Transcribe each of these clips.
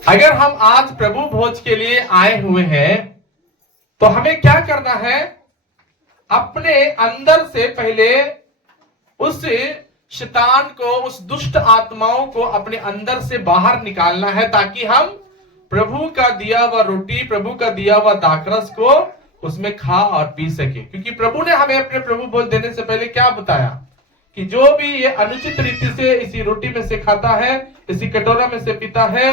अगर हम आज प्रभु भोज के लिए आए हुए हैं तो हमें क्या करना है? अपने अंदर से पहले उस शैतान को, उस दुष्ट आत्माओं को अपने अंदर से बाहर निकालना है, ताकि हम प्रभु का दिया हुआ रोटी, प्रभु का दिया हुआ दाखरस को उसमें खा और पी सके। क्योंकि प्रभु ने हमें अपने प्रभु भोज देने से पहले क्या बताया कि जो भी ये अनुचित रीति से इसी रोटी में से खाता है, इसी कटोरा में से पीता है,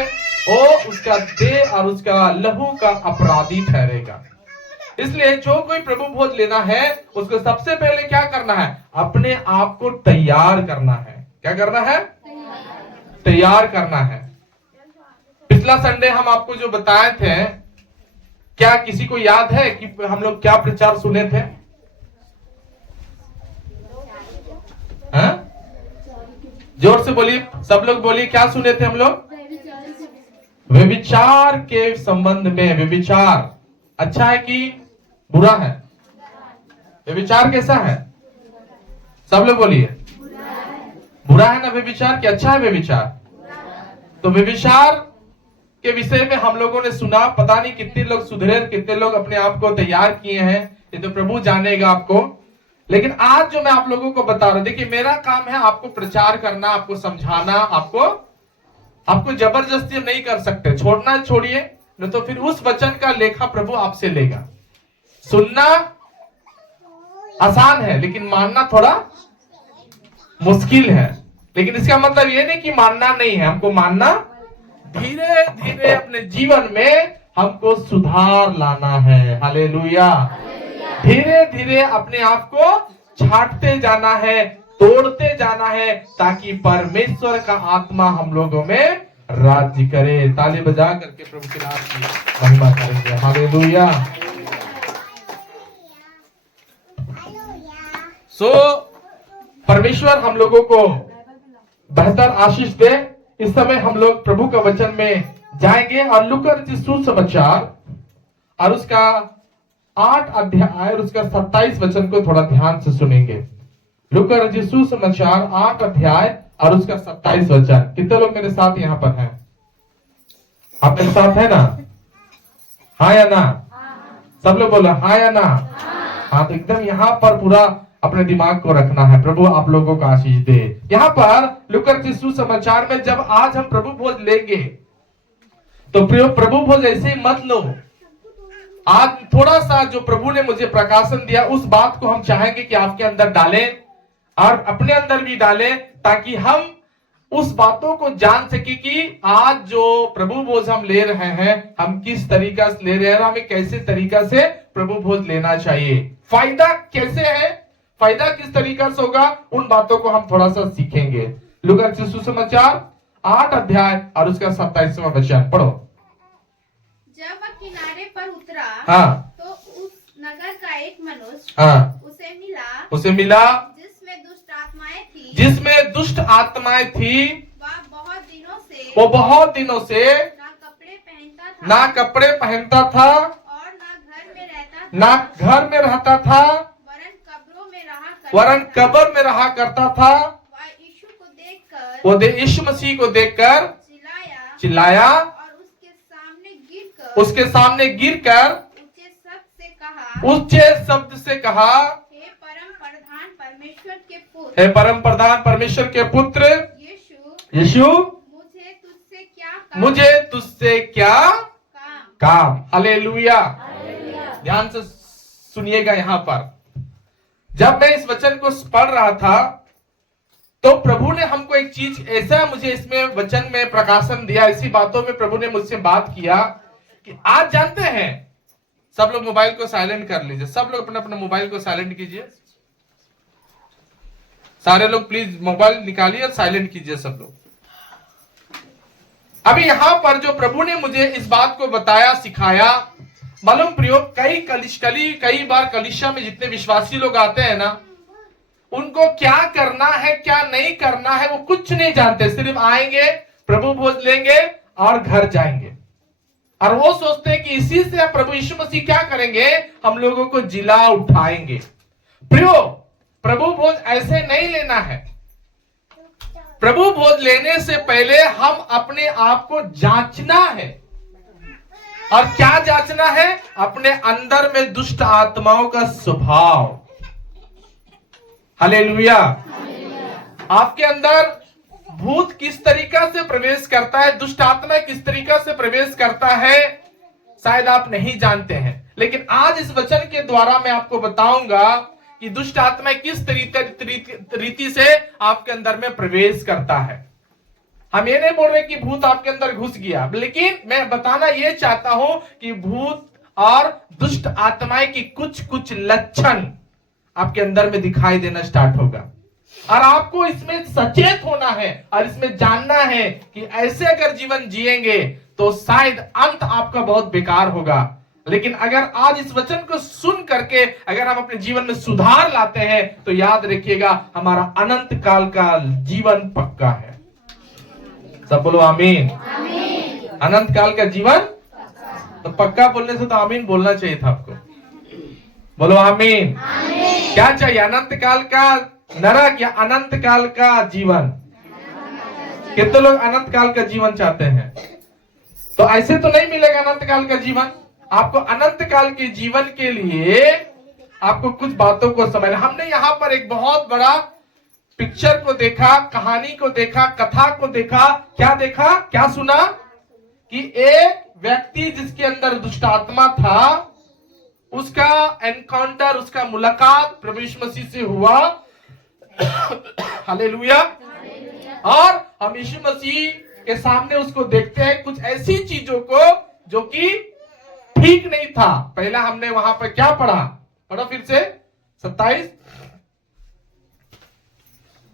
वो उसका देह और उसका लहू का अपराधी ठहरेगा। इसलिए जो कोई प्रभु भोज लेना है उसको सबसे पहले क्या करना है? अपने आप को तैयार करना है। क्या करना है? तैयार करना है। पिछला संडे हम आपको जो बताए थे, क्या किसी को याद है कि हम लोग क्या प्रचार सुने थे? हाँ? जोर से बोलिए, सब लोग बोलिए, क्या सुने थे हम लोग? व्यभिचार के संबंध में। व्यभिचार अच्छा है कि बुरा है? व्यभिचार कैसा है? सब लोग बोलिए। बुरा है ना व्यभिचार, कि अच्छा है व्यभिचार? तो व्यभिचार के विषय में हम लोगों ने सुना, पता नहीं कितने लोग सुधरे, कितने लोग अपने आप को तैयार किए हैं, ये तो प्रभु जानेगा आपको। लेकिन आज जो मैं आप लोगों को बता रहा हूं, देखिए मेरा काम है आपको प्रचार करना, आपको समझाना, आपको जबरदस्ती हम नहीं कर सकते। छोड़ना छोड़िए, नहीं तो फिर उस वचन का लेखा प्रभु आपसे लेगा। सुनना आसान है लेकिन मानना थोड़ा मुश्किल है। लेकिन इसका मतलब ये नहीं कि मानना नहीं है, हमको मानना, धीरे धीरे अपने जीवन में हमको सुधार लाना है। हालेलुया। धीरे धीरे अपने आप को छांटते जाना है, तोड़ते जाना है, ताकि परमेश्वर का आत्मा हम लोगों में राज्य करे। ताली बजा करके प्रभु के नाम की महिमा करेंगे। हालेलुया। परमेश्वर हम लोगों को बेहतर आशीष दे। इस समय हम लोग प्रभु का वचन में जाएंगे और लूका रचित सुसमाचार और उसका 8 अध्याय और उसका 27 वचन को थोड़ा ध्यान से सुनेंगे। लूका रचित सुसमाचार 8 अध्याय और उसका 27 वचन। कितने लोग मेरे साथ यहाँ पर हैं? आप मेरे साथ है ना? हाँ या ना? सब लोग बोलो हाँ या ना? हाँ, तो एकदम यहाँ पर पूरा अपने दिमाग को रखना है। प्रभु आप लोगों को आशीष दे। यहाँ पर लूका रचित सुसमाचार में जब आज हम प्रभु भोज लेंगे तो प्रभु भोज ऐसे ही मत लो। आज थोड़ा सा जो प्रभु ने मुझे प्रकाशन दिया उस बात को हम चाहेंगे कि आपके अंदर डालें और अपने अंदर भी डालें, ताकि हम उस बातों को जान सके कि आज जो प्रभु भोज हम ले रहे हैं, हम किस तरीका से ले रहे हैं, हमें कैसे तरीका से प्रभु भोज लेना चाहिए, फायदा कैसे है, फायदा किस तरीका से होगा, उन बातों को हम थोड़ा सा सीखेंगे। लूका रचित सुसमाचार 8 अध्याय और उसका 27वां वचन पढ़ो। जब वह किनारे पर उतरा, हाँ, तो उस नगर का एक मनुष्य, हाँ, उसे मिला जिसमें दुष्ट आत्माएं थी। वो बहुत दिनों से ना कपड़े पहनता था और ना घर में रहता था, वरन कब्र में रहा करता था। वो यीशु मसीह को देखकर चिल्लाया और उसके सामने गिरकर ऊंचे शब्द से कहा, हे परम प्रधान परमेश्वर के पुत्र यीशु, मुझे तुझसे क्या काम। हालेलुया। ध्यान से सुनिएगा। यहाँ पर जब मैं इस वचन को पढ़ रहा था तो प्रभु ने हमको एक चीज ऐसा मुझे इसमें वचन में प्रकाशन दिया, इसी बातों में प्रभु ने मुझसे बात किया कि आज जानते हैं, सब लोग मोबाइल को साइलेंट कर लीजिए, सब लोग अपना अपना मोबाइल को साइलेंट कीजिए, सारे लोग प्लीज मोबाइल निकालिए और साइलेंट कीजिए सब लोग। अभी यहाँ पर जो प्रभु ने मुझे इस बात को बताया, सिखाया, मालूम प्रियो, कई बार कलीसिया में जितने विश्वासी लोग आते हैं ना, उनको क्या करना है क्या नहीं करना है वो कुछ नहीं जानते। सिर्फ आएंगे, प्रभु भोज लेंगे और घर जाएंगे, और वो सोचते हैं कि इसी से प्रभु यीशु मसीह क्या करेंगे, हम लोगों को जिला उठाएंगे। प्रियो, प्रभु भोज ऐसे नहीं लेना है। प्रभु भोज लेने से पहले हम अपने आप को जांचना है। और क्या जांचना है? अपने अंदर में दुष्ट आत्माओं का स्वभाव। हालेलुया। आपके अंदर भूत किस तरीका से प्रवेश करता है, दुष्ट आत्मा किस तरीका से प्रवेश करता है, शायद आप नहीं जानते हैं। लेकिन आज इस वचन के द्वारा मैं आपको बताऊंगा कि दुष्ट आत्मा किस रीति से आपके अंदर में प्रवेश करता है। हम ये नहीं बोल रहे कि भूत आपके अंदर घुस गया, लेकिन मैं बताना ये चाहता हूं कि भूत और दुष्ट आत्माएं की कुछ कुछ लक्षण आपके अंदर में दिखाई देना स्टार्ट होगा। और आपको इसमें सचेत होना है और इसमें जानना है कि ऐसे अगर जीवन जिएंगे तो शायद अंत आपका बहुत बेकार होगा। लेकिन अगर आज इस वचन को सुन करके अगर हम अपने जीवन में सुधार लाते हैं तो याद रखिएगा हमारा अनंत काल का जीवन पक्का है। सब बोलो आमीन। अनंत काल का जीवन तो पक्का बोलने से तो आमीन बोलना चाहिए था आपको। बोलो आमीन। क्या चाहिए? अनंत काल का नरक या अनंत काल का जीवन? कितने लोग अनंत काल का जीवन चाहते हैं? तो ऐसे तो नहीं मिलेगा अनंत काल का जीवन। आपको अनंत काल के जीवन के लिए आपको कुछ बातों को समझना। हमने यहाँ पर एक बहुत बड़ा पिक्चर को देखा, कहानी को देखा, कथा को देखा। क्या देखा, क्या सुना? कि एक व्यक्ति जिसके अंदर दुष्ट आत्मा था, उसका एनकाउंटर, उसका मुलाकात प्रभु यीशु मसीह से हुआ। हालेलुया। और हम यीशु मसीह के सामने उसको देखते हैं कुछ ऐसी चीजों को जो कि ठीक नहीं था। पहला हमने वहां पर क्या पढ़ा? पढ़ो फिर से 27।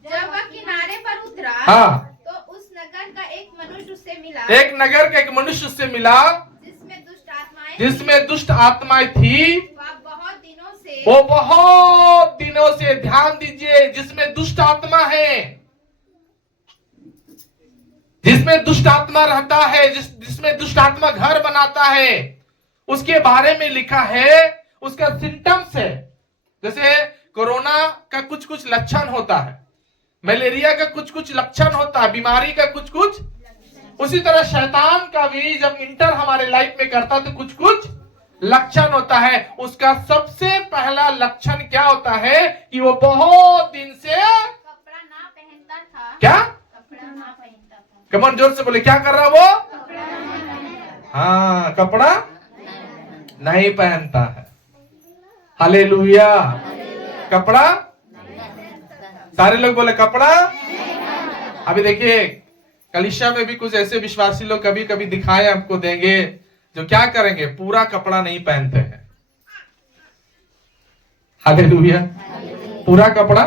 जब वह किनारे पर उतरा, हाँ, तो उस नगर का एक मनुष्य उससे मिला। एक नगर का एक मनुष्य उससे मिला जिसमें दुष्ट आत्माएं थी। वो बहुत दिनों से, ध्यान दीजिए, जिसमें दुष्ट आत्मा है, जिसमें दुष्ट आत्मा रहता है, जिसमें दुष्ट आत्मा घर बनाता है, उसके बारे में लिखा है। उसका सिम्टम्स है, जैसे कोरोना का कुछ कुछ लक्षण होता है, मलेरिया का कुछ कुछ लक्षण होता है, बीमारी का कुछ कुछ। उसी तरह शैतान का भी जब इंटर हमारे लाइफ में करता तो कुछ कुछ लक्षण होता है। उसका सबसे पहला लक्षण क्या होता है कि वो बहुत दिन से कपड़ा ना पहनता था। क्या? कपड़ा ना पहनता था। कमन जोर से बोले, क्या कर रहा वो? हाँ, कपड़ा नहीं पहनता है। हालेलुया। कपड़ा, सारे लोग बोले कपड़ा। अभी देखिए कलीसिया में भी कुछ ऐसे विश्वासी लोग कभी कभी दिखाए आपको देंगे जो क्या करेंगे, पूरा कपड़ा नहीं पहनते हैं। हालेलुया। पूरा कपड़ा,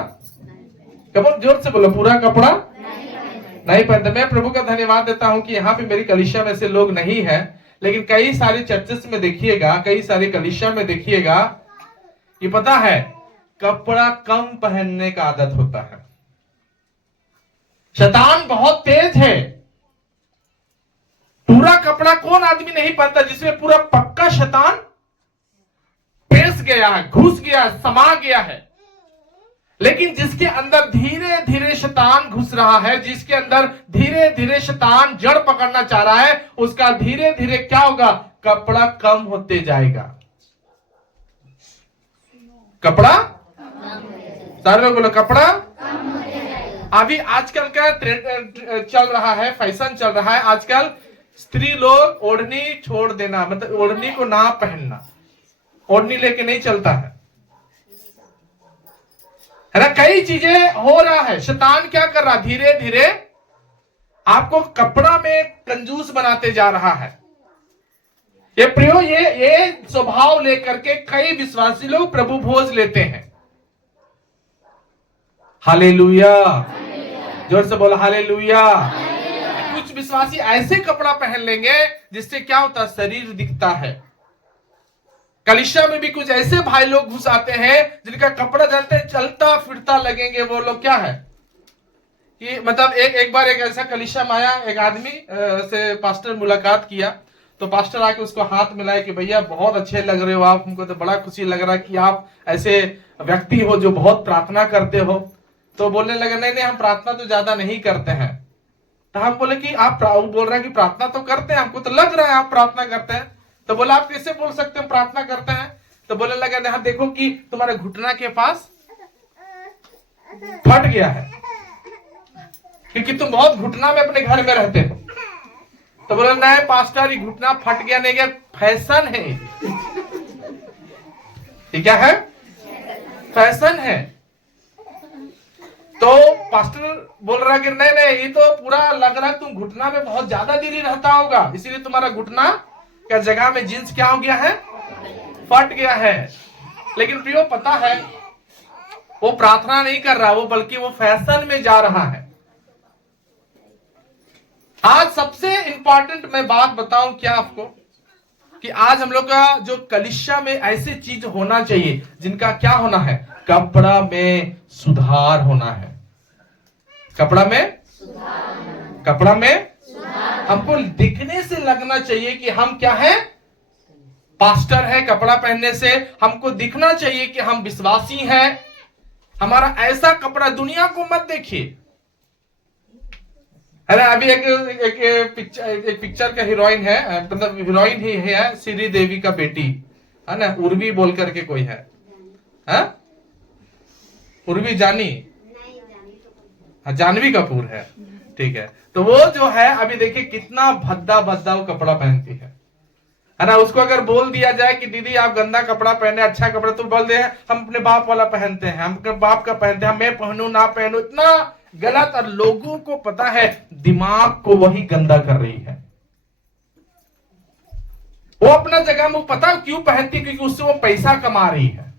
कब जोर से बोलो, पूरा कपड़ा नहीं पहनते। मैं प्रभु का धन्यवाद देता हूं कि यहाँ पे मेरी कलीसिया में से लोग नहीं है, लेकिन कई सारे चर्चेस में देखिएगा, कई सारे कलीसिया में देखिएगा, ये पता है कपड़ा कम पहनने का आदत होता है। शैतान बहुत तेज है। पूरा कपड़ा कौन आदमी नहीं पहनता जिसमें पूरा पक्का शैतान पेश गया है, घुस गया, समा गया है। लेकिन जिसके अंदर धीरे धीरे शैतान घुस रहा है, जिसके अंदर धीरे धीरे शैतान जड़ पकड़ना चाह रहा है, उसका धीरे धीरे क्या होगा? कपड़ा कम होते जाएगा। कपड़ा, सारे लोग बोलो कपड़ा। अभी आजकल का ट्रेंड चल रहा है, फैशन चल रहा है आजकल, स्त्री लोग ओढ़नी छोड़ देना, मतलब ओढ़नी को ना पहनना, ओढ़नी लेके नहीं चलता है ना। कई चीजें हो रहा है। शैतान क्या कर रहा? धीरे धीरे आपको कपड़ा में कंजूस बनाते जा रहा है। ये प्रियो, ये स्वभाव लेकर के कई विश्वासी लोग प्रभु भोज लेते हैं। हालेलुया। जोर से बोला हालेलुया। कुछ विश्वासी ऐसे कपड़ा पहन लेंगे जिससे क्या होता है? शरीर दिखता है। कलीसिया में भी कुछ ऐसे भाई लोग घुस आते हैं जिनका कपड़ा जानते चलता फिरता लगेंगे। वो लोग क्या है कि मतलब एक बार एक ऐसा कलीसिया में आया, एक आदमी से पास्टर मुलाकात किया, तो पास्टर आके उसको हाथ मिलाए कि भैया बहुत अच्छे लग रहे हो आप, हमको तो बड़ा खुशी लग रहा है कि आप ऐसे व्यक्ति हो जो बहुत प्रार्थना करते हो। तो बोलने लगे नहीं नहीं हम प्रार्थना तो ज्यादा नहीं करते हैं। तो हम बोले कि आप वो बोल रहे हैं कि प्रार्थना तो करते हैं, हमको तो लग रहा है आप प्रार्थना करते हैं। तो बोला आप कैसे बोल सकते हैं प्रार्थना करते हैं? तो बोलने लगे नहीं देखो कि तुम्हारे घुटना के पास फट गया है, क्योंकि तुम बहुत घुटना में अपने घर में रहते हो। तो बोले नहीं पास्टर ये घुटना फट गया नहीं गया, फैशन है। ये क्या है? फैशन है। तो पास्टर बोल रहा है कि नहीं नहीं ये तो पूरा लग रहा है तुम घुटना में बहुत ज्यादा देरी रहता होगा, इसीलिए तुम्हारा घुटना का जगह में जींस क्या हो गया है? फट गया है। लेकिन प्रियो पता है वो प्रार्थना नहीं कर रहा, वो बल्कि वो फैशन में जा रहा है। आज सबसे इंपॉर्टेंट मैं बात बताऊं क्या आपको, कि आज हम लोग का जो कलीसिया में ऐसे चीज होना चाहिए जिनका क्या होना है? कपड़ा में सुधार होना है। कपड़ा में हमको दिखने से लगना चाहिए कि हम क्या है? पास्टर है। कपड़ा पहनने से हमको दिखना चाहिए कि हम विश्वासी हैं। हमारा ऐसा कपड़ा, दुनिया को मत देखिए। अरे अभी एक पिक्चर का हीरोइन है, मतलब हीरोइन ही है, श्री देवी का बेटी है ना, उर्वी बोल करके कोई है, उर्वी जानी, जानवी कपूर है, ठीक है। तो वो जो है अभी देखिए कितना भद्दा भद्दा वो कपड़ा पहनती है ना। उसको अगर बोल दिया जाए कि दीदी आप गंदा कपड़ा पहने, अच्छा कपड़ा, तो बोल दे हम अपने बाप वाला पहनते हैं, हम अपने बाप का पहनते हैं, मैं पहनूं ना पहनूं, इतना गलत। और लोगों को पता है दिमाग को वही गंदा कर रही है। वो अपना जगह में पता क्यों पहनती? क्योंकि उससे वो पैसा कमा रही है।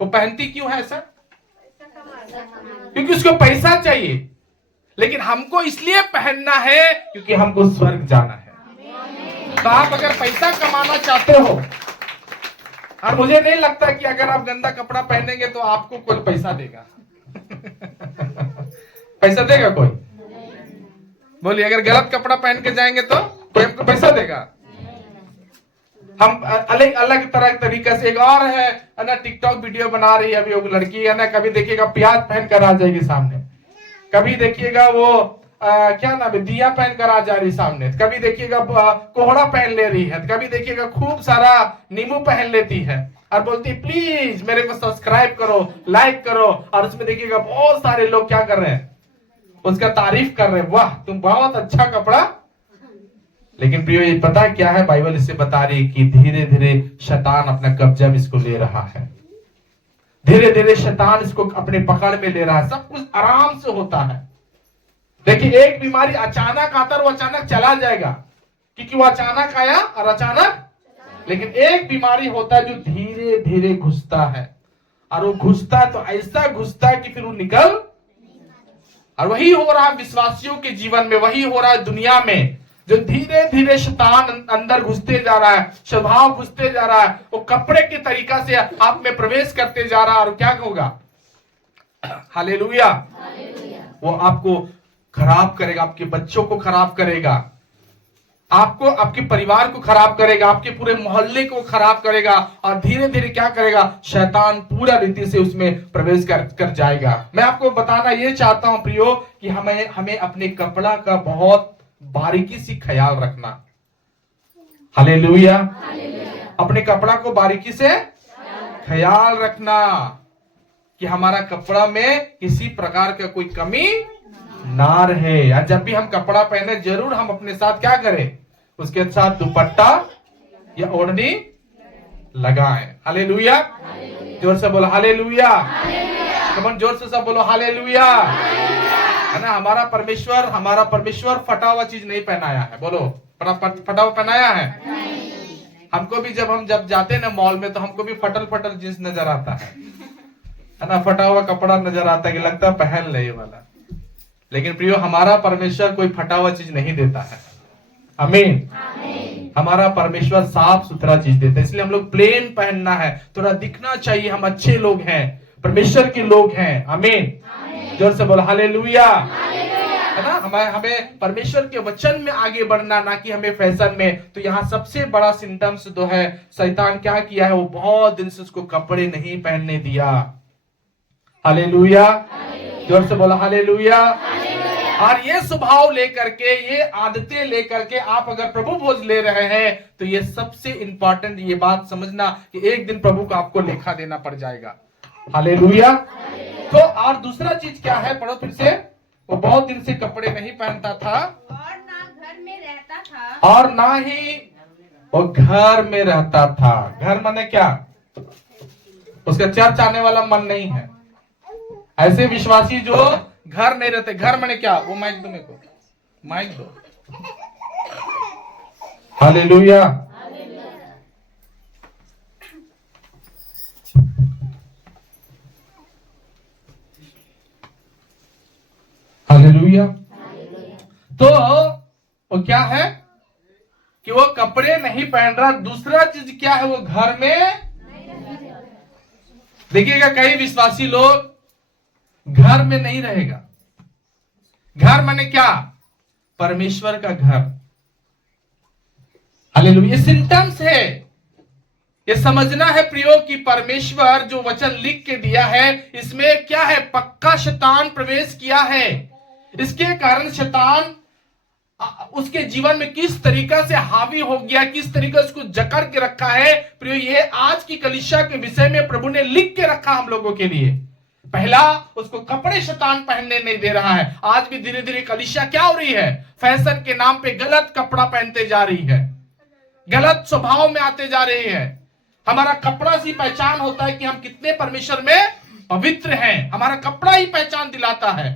वो पहनती क्यों है ऐसा? क्योंकि उसको पैसा चाहिए। लेकिन हमको इसलिए पहनना है क्योंकि हमको स्वर्ग जाना है। तो आप अगर पैसा कमाना चाहते हो, और मुझे नहीं लगता कि अगर आप गंदा कपड़ा पहनेंगे तो आपको कोई पैसा देगा। पैसा देगा कोई? बोलिए, अगर गलत कपड़ा पहन के जाएंगे तो कोई हमको पैसा देगा? हम अलग अलग तरह के तरीके से, एक और है ना टिकटॉक वीडियो बना रही है अभी वो लड़की है ना, कभी देखिएगा प्याज पहन कर आ जाएगी सामने, कभी देखिएगा वो क्या नाम है दिया पहन कर आ जा रही सामने, कभी देखिएगा कोहड़ा पहन ले रही है, कभी देखिएगा खूब सारा नींबू पहन लेती है और बोलती है प्लीज मेरे को सब्सक्राइब करो, लाइक करो। और उसमें देखिएगा बहुत सारे लोग क्या कर रहे हैं? उसका तारीफ कर रहे हैं, वाह तुम बहुत अच्छा कपड़ा। लेकिन प्रियो ये पता क्या है? बाइबल इससे बता रही है कि धीरे धीरे शैतान अपना कब्जा में इसको ले रहा है। धीरे धीरे शैतान इसको अपने पकड़ में ले रहा है। सब कुछ आराम से होता है। देखिए एक बीमारी अचानक आता है, वो अचानक चला जाएगा, क्योंकि वो अचानक आया और अचानक। लेकिन एक बीमारी होता है जो धीरे धीरे घुसता है, और वो घुसता है तो ऐसा घुसता है कि फिर वो निकल। और वही हो रहा है विश्वासियों के जीवन में, वही हो रहा है दुनिया में, जो धीरे धीरे शैतान अंदर घुसते जा रहा है, स्वभाव घुसते जा रहा है, वो कपड़े के तरीका से आप में प्रवेश करते जा रहा है। और क्या होगा? हालेलुया। वो आपको खराब करेगा, आपके बच्चों को खराब करेगा, आपको, आपके परिवार को खराब करेगा, आपके पूरे मोहल्ले को खराब करेगा। और धीरे धीरे क्या करेगा? शैतान पूरा रीति से उसमें प्रवेश कर जाएगा। मैं आपको बताना ये चाहता हूं प्रियो कि हमें अपने कपड़ा का बहुत बारीकी से ख्याल रखना। हालेलुया। अपने कपड़ा को बारीकी से ख्याल रखना कि हमारा कपड़ा में किसी प्रकार का कोई कमी ना रहे। या जब भी हम कपड़ा पहने जरूर हम अपने साथ क्या करें? उसके साथ दुपट्टा या ओढ़नी लगाएं। हालेलुया। जोर से बोलो हालेलुया। कमन जोर से सब बोलो हालेलुया। है ना? हमारा परमेश्वर फटा हुआ चीज नहीं पहनाया है। बोलो फटा हुआ पहनाया है? हमको भी जब जाते हैं ना मॉल में, तो हमको भी फटल जींस नजर आता है ना, फटा हुआ कपड़ा नजर आता है कि लगता है पहन ले ये वाला। लेकिन प्रियो हमारा परमेश्वर कोई फटा हुआ चीज नहीं देता है। आमीन। हमारा परमेश्वर साफ सुथरा चीज देता है। इसलिए हम लोग प्लेन पहनना है, थोड़ा दिखना चाहिए हम अच्छे लोग हैं, परमेश्वर के लोग हैं। आमीन। जोर से बोलो हालेलुया। है ना? हमें परमेश्वर के वचन में आगे बढ़ना, ना कि हमें फैशन में। तो यहाँ सबसे बड़ा सिम्टम्स जो है, शैतान क्या किया है? वो बहुत दिन से उसको कपड़े नहीं पहनने दिया। हालेलुया। जोर से बोला हालेलुया। और ये स्वभाव लेकर के, ये आदतें लेकर के आप अगर प्रभु भोज ले रहे हैं तो ये सबसे इंपॉर्टेंट ये बात समझना कि एक दिन प्रभु को आपको लेखा देना पड़ जाएगा। हालेलुया। तो और दूसरा चीज क्या है, पढ़ो फिर से। वो बहुत दिन से कपड़े नहीं पहनता था और ना घर में रहता था, और ना ही वो घर में रहता था। घर माने क्या? उसका चर्च आने वाला मन नहीं है। ऐसे विश्वासी जो घर नहीं रहते, घर माने क्या? वो माइक दो मेरे को, माइक दो। हालेलुया। हालेलुया। तो वो क्या है कि वो कपड़े नहीं पहन रहा। दूसरा चीज क्या है? वो घर में, देखिएगा कई विश्वासी लोग घर में नहीं रहेगा। घर माने क्या? परमेश्वर का घर। हालेलुया। ये सिम्टम्स है, ये समझना है प्रियो कि परमेश्वर जो वचन लिख के दिया है इसमें क्या है? पक्का शैतान प्रवेश किया है। इसके कारण शैतान उसके जीवन में किस तरीका से हावी हो गया, किस तरीके से उसको जकड़ के रखा है प्रियो, ये आज की कलीसिया के विषय में प्रभु ने लिख के रखा हम लोगों के लिए। पहला, उसको कपड़े शैतान पहनने नहीं दे रहा है। आज भी धीरे धीरे कलीसिया क्या हो रही है? फैशन के नाम पे गलत कपड़ा पहनते जा रही है, गलत स्वभाव में आते जा रही है। हमारा कपड़ा से पहचान होता है कि हम कितने परमेश्वर में पवित्र हैं। हमारा कपड़ा ही पहचान दिलाता है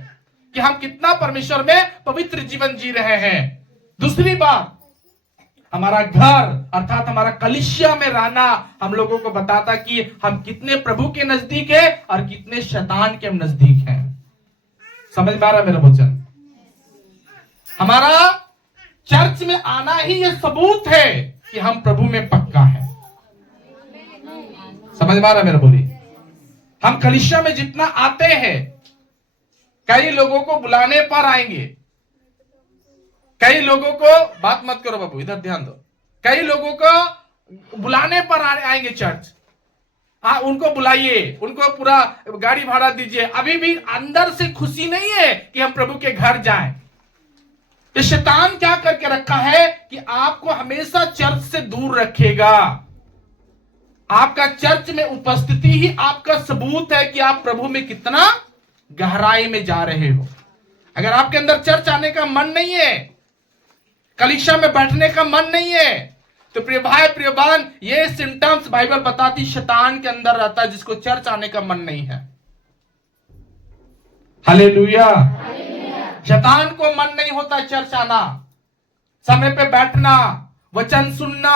कि हम कितना परमेश्वर में पवित्र जीवन जी रहे हैं। दूसरी बात, हमारा घर अर्थात हमारा कलीसिया में रहना हम लोगों को बताता कि हम कितने प्रभु के नजदीक है और कितने शैतान के नजदीक हैं। समझ में आ रहा मेरा वचन? हमारा चर्च में आना ही ये सबूत है कि हम प्रभु में पक्का है। समझ में आ रहा मेरा? बोली, हम कलीसिया में जितना आते हैं, कई लोगों को बुलाने पर आएंगे, कई लोगों को, बात मत करो बाबू, इधर ध्यान दो, कई लोगों को बुलाने पर आएंगे चर्च। हाँ, उनको बुलाइए, उनको पूरा गाड़ी भाड़ा दीजिए, अभी भी अंदर से खुशी नहीं है कि हम प्रभु के घर जाएं। तो शैतान क्या करके रखा है कि आपको हमेशा चर्च से दूर रखेगा। आपका चर्च में उपस्थिति ही आपका सबूत है कि आप प्रभु में कितना गहराई में जा रहे हो। अगर आपके अंदर चर्च आने का मन नहीं है, कलीसिया में बैठने का मन नहीं है, तो प्रिय भाई प्रिय बहन, ये सिम्टम्स बाइबल बताती शैतान के अंदर रहता है, जिसको चर्च आने का मन नहीं है। हालेलुया। शैतान को मन नहीं होता चर्च आना, समय पे बैठना, वचन सुनना,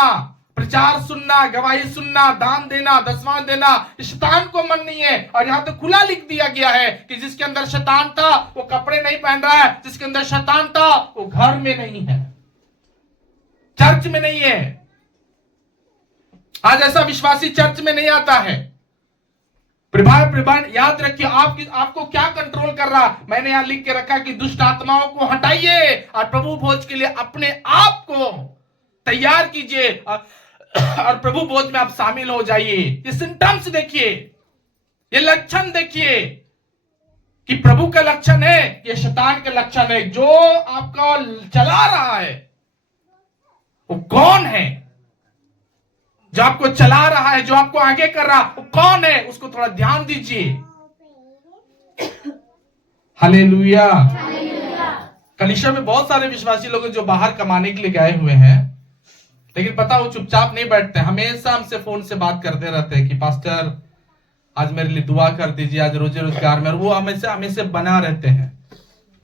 प्रचार सुनना, गवाही सुनना, दान देना, दसवां देना, शैतान को मन नहीं है। और यहां तो खुला लिख दिया गया है कि जिसके अंदर शैतान था वो कपड़े नहीं पहन रहा है, जिसके अंदर शैतान था वो घर में नहीं है, चर्च में नहीं है। आज ऐसा विश्वासी चर्च में नहीं आता है। प्रभाव प्रभान याद रखिए, आपको क्या कंट्रोल कर रहा? मैंने यहां लिख के रखा कि दुष्ट आत्माओं को हटाइए और प्रभु भोज के लिए अपने आप को तैयार कीजिए और प्रभु भोज में आप शामिल हो जाइए। ये सिम्टम्स देखिए, ये लक्षण देखिए कि प्रभु का लक्षण है, ये शैतान का लक्षण है। जो आपका चला रहा है वो कौन है? जो आपको चला रहा है, जो आपको आगे कर रहा है वो कौन है? उसको थोड़ा ध्यान दीजिए। हालेलुया। कलीसिया में बहुत सारे विश्वासी लोग जो बाहर कमाने के लिए गए हुए हैं, लेकिन पता वो चुपचाप नहीं बैठते, हमेशा हमसे फोन से बात करते रहते हैं कि पास्टर आज मेरे लिए दुआ कर दीजिए, आज रोजे रोजगार में। और वो हमेशा बना रहते हैं,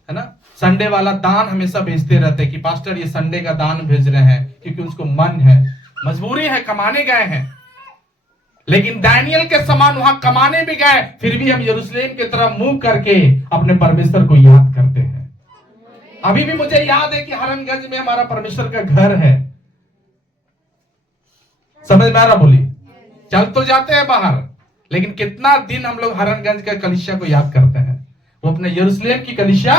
है ना। संडे वाला दान हमेशा भेजते रहते हैं कि पास्टर ये संडे का दान भेज रहे हैं, क्योंकि उसको मन है, मजबूरी है, कमाने गए हैं। लेकिन दानियल के समान वहां कमाने भी गए, फिर भी हम यरूशलेम की तरफ मुंह करके अपने परमेश्वर को याद करते हैं। अभी भी मुझे याद है कि हरनगंज में हमारा परमेश्वर का घर है। समझ में आ रहा? बोली, चल तो जाते हैं बाहर, लेकिन कितना दिन हम लोग हरनगंज का कलीसिया को याद करते हैं। वो अपने यरूशलेम की कलीसिया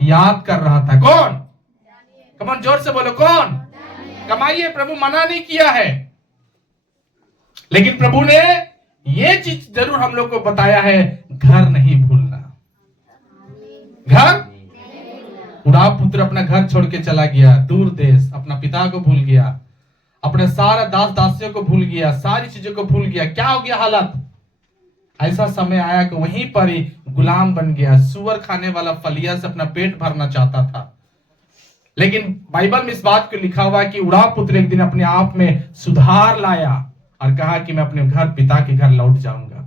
याद कर रहा था। कौन? कमान जोर से बोलो, कौन? कमाइए, प्रभु मना नहीं किया है, लेकिन प्रभु ने ये चीज जरूर हम लोग को बताया है, घर नहीं भूलना। घर उड़ा पुत्र अपना घर छोड़ के चला गया दूर देश, अपना पिता को भूल गया, अपने सारा दास दासियों को भूल गया, सारी चीजों को भूल गया। क्या हो गया हालत? ऐसा समय आया कि वहीं पर ही गुलाम बन गया। सुअर खाने वाला फलिया से अपना पेट भरना चाहता था। लेकिन बाइबल में इस बात को लिखा हुआ है कि उड़ा पुत्र एक दिन अपने आप में सुधार लाया और कहा कि मैं अपने घर पिता के घर लौट जाऊंगा।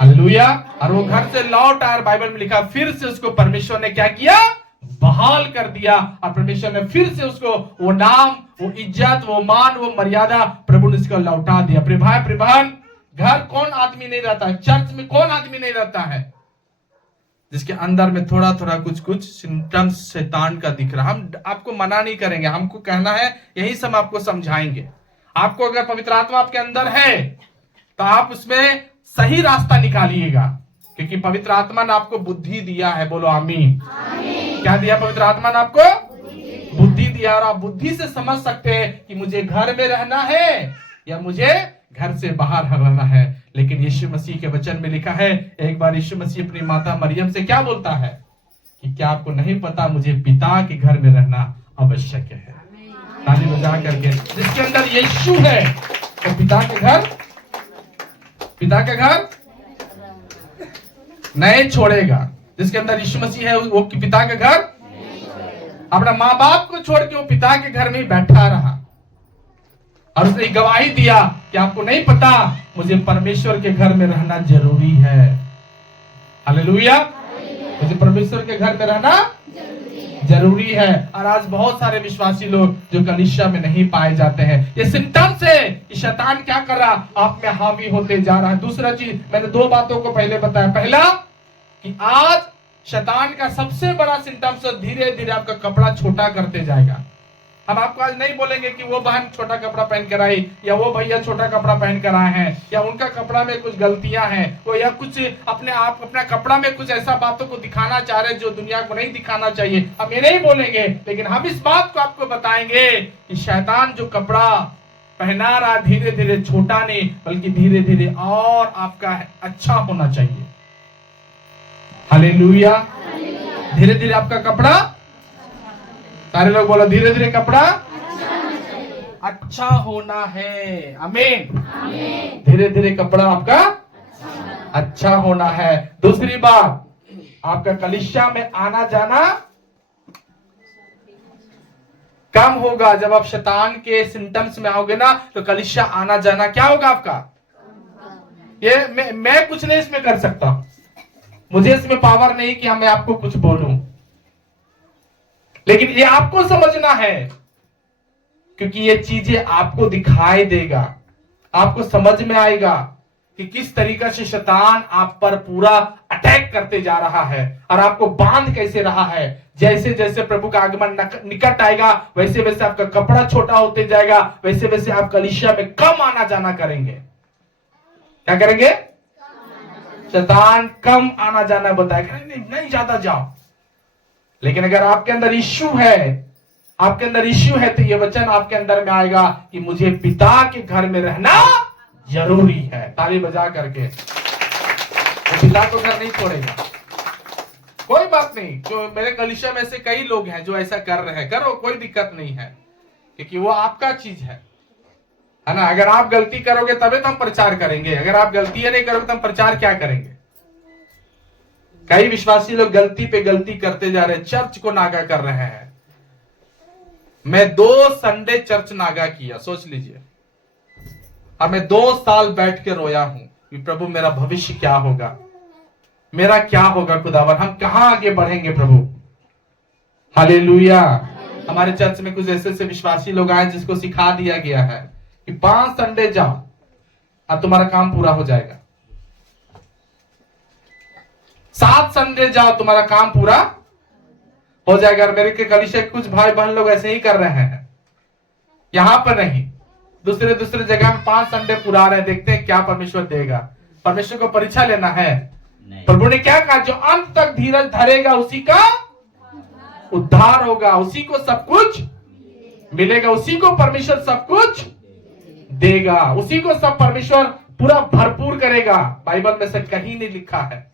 हालेलुया। और वो घर से लौट आया। बाइबल में लिखा फिर से उसको परमेश्वर ने क्या किया? बहाल कर दिया। और परमेश्वर ने फिर से उसको वो नाम, वो इज्जत, वो मान, वो मर्यादा प्रभु ने उसको लौटा दिया। प्रिय भाई प्रिय बहन, घर कौन आदमी नहीं रहता है? चर्च में कौन आदमी नहीं रहता है जिसके अंदर में थोड़ा थोड़ा कुछ कुछ सिम्टम्स शैतान का दिख रहा? हम आपको मना नहीं करेंगे, हमको कहना है यही सब आपको समझाएंगे। आपको अगर पवित्र आत्मा आपके अंदर है तो आप उसमें सही रास्ता निकालिएगा, क्योंकि पवित्र आत्मा ने आपको बुद्धि दिया है। बोलो आमीन। क्या दिया? पवित्र आत्मा ने आपको बुद्धि दिया, और आप बुद्धि से समझ सकते हैं कि मुझे घर में रहना है या मुझे घर से बाहर रहना है। लेकिन यीशु मसीह के वचन में लिखा है, एक बार यीशु मसीह अपनी माता मरियम से क्या बोलता है कि क्या आपको नहीं पता मुझे पिता के घर में रहना आवश्यक है? ताली बजा करके। जिसके अंदर यीशु है तो पिता के घर नहीं छोड़ेगा। जिसके अंदर यीशु मसीह है वो पिता के घर, अपना माँ बाप को छोड़ के वो पिता के घर में ही बैठा रहा और उसने गवाही दिया कि आपको नहीं पता मुझे परमेश्वर के घर में रहना जरूरी है। हालेलुया। मुझे परमेश्वर के घर में रहना जरूरी है। और आज बहुत सारे विश्वासी लोग जो कलीसिया में नहीं पाए जाते हैं, ये सिम्टम्स है कि शैतान क्या कर रहा? आप में हावी होते जा रहा है। दूसरा चीज, मैंने दो बातों को पहले बताया। पहला कि आज शैतान का सबसे बड़ा सिम्टम्स धीरे धीरे आपका कपड़ा छोटा करते जाएगा। हम आपको आज नहीं बोलेंगे कि वो बहन छोटा कपड़ा पहन कर आई या वो भैया छोटा कपड़ा पहन कर आए हैं या उनका कपड़ा में कुछ गलतियां हैं, वो या कुछ अपना कपड़ा में कुछ ऐसा बातों को दिखाना चाह रहे हैं जो दुनिया को नहीं दिखाना चाहिए। हम ये नहीं बोलेंगे, लेकिन हम इस बात को आपको बताएंगे कि शैतान जो कपड़ा पहना रहा धीरे धीरे छोटा नहीं बल्कि धीरे धीरे और आपका अच्छा होना चाहिए। हालेलुया। धीरे धीरे आपका कपड़ा, सारे लोग बोलो धीरे धीरे कपड़ा अच्छा होना है। आमीन। धीरे धीरे कपड़ा आपका अच्छा होना है। दूसरी बात, आपका कलीसिया में आना जाना कम होगा। जब आप शैतान के सिम्टम्स में आओगे ना तो कलीसिया आना जाना क्या होगा आपका? ये मैं कुछ नहीं इसमें कर सकता, मुझे इसमें पावर नहीं कि मैं आपको कुछ बोलूं, लेकिन ये आपको समझना है क्योंकि ये चीजें आपको दिखाई देगा, आपको समझ में आएगा कि किस तरीके से शैतान आप पर पूरा अटैक करते जा रहा है और आपको बांध कैसे रहा है। जैसे जैसे प्रभु का आगमन निकट आएगा वैसे वैसे आपका कपड़ा छोटा होते जाएगा, वैसे वैसे आप कलीसिया में कम आना जाना करेंगे। क्या करेंगे? शैतान कम आना जाना बताएगा, नहीं ज्यादा जाओ। लेकिन अगर आपके अंदर यीशु है, आपके अंदर यीशु है तो ये वचन आपके अंदर में आएगा कि मुझे पिता के घर में रहना जरूरी है। ताली बजा करके। तो पिता को घर नहीं छोड़ेगा, कोई बात नहीं। जो मेरे कलीसिया में से कई लोग हैं जो ऐसा कर रहे हैं, करो, कोई दिक्कत नहीं है, क्योंकि वो आपका चीज है ना। अगर आप गलती करोगे तभी तो हम प्रचार करेंगे, अगर आप गलती नहीं करोगे तो हम प्रचार क्या करेंगे? कई विश्वासी लोग गलती पे गलती करते जा रहे हैं, चर्च को नागा कर रहे हैं। मैं 2 संडे चर्च नागा किया, सोच लीजिए। अब मैं 2 साल बैठ के रोया हूं कि प्रभु मेरा भविष्य क्या होगा, मेरा क्या होगा खुदावन, हम कहां आगे बढ़ेंगे प्रभु। हालेलुया। हमारे चर्च में कुछ ऐसे विश्वासी लोग आए जिसको सिखा दिया गया है कि 5 संडे जाओ अब तुम्हारा काम पूरा हो जाएगा, 7 संडे जाओ तुम्हारा काम पूरा हो जाएगा। मेरे के कलीसिया के कुछ भाई बहन लोग ऐसे ही कर रहे हैं, यहां पर नहीं, दूसरे जगह में 5 संडे पूरा रहे। देखते हैं क्या परमेश्वर देगा। परमेश्वर को परीक्षा लेना है। प्रभु ने क्या कहा? जो अंत तक धीरज धरेगा उसी का उद्धार होगा, उसी को सब कुछ मिलेगा, उसी को परमेश्वर सब कुछ देगा, उसी को सब परमेश्वर पूरा भरपूर करेगा। बाइबल में से कहीं नहीं लिखा है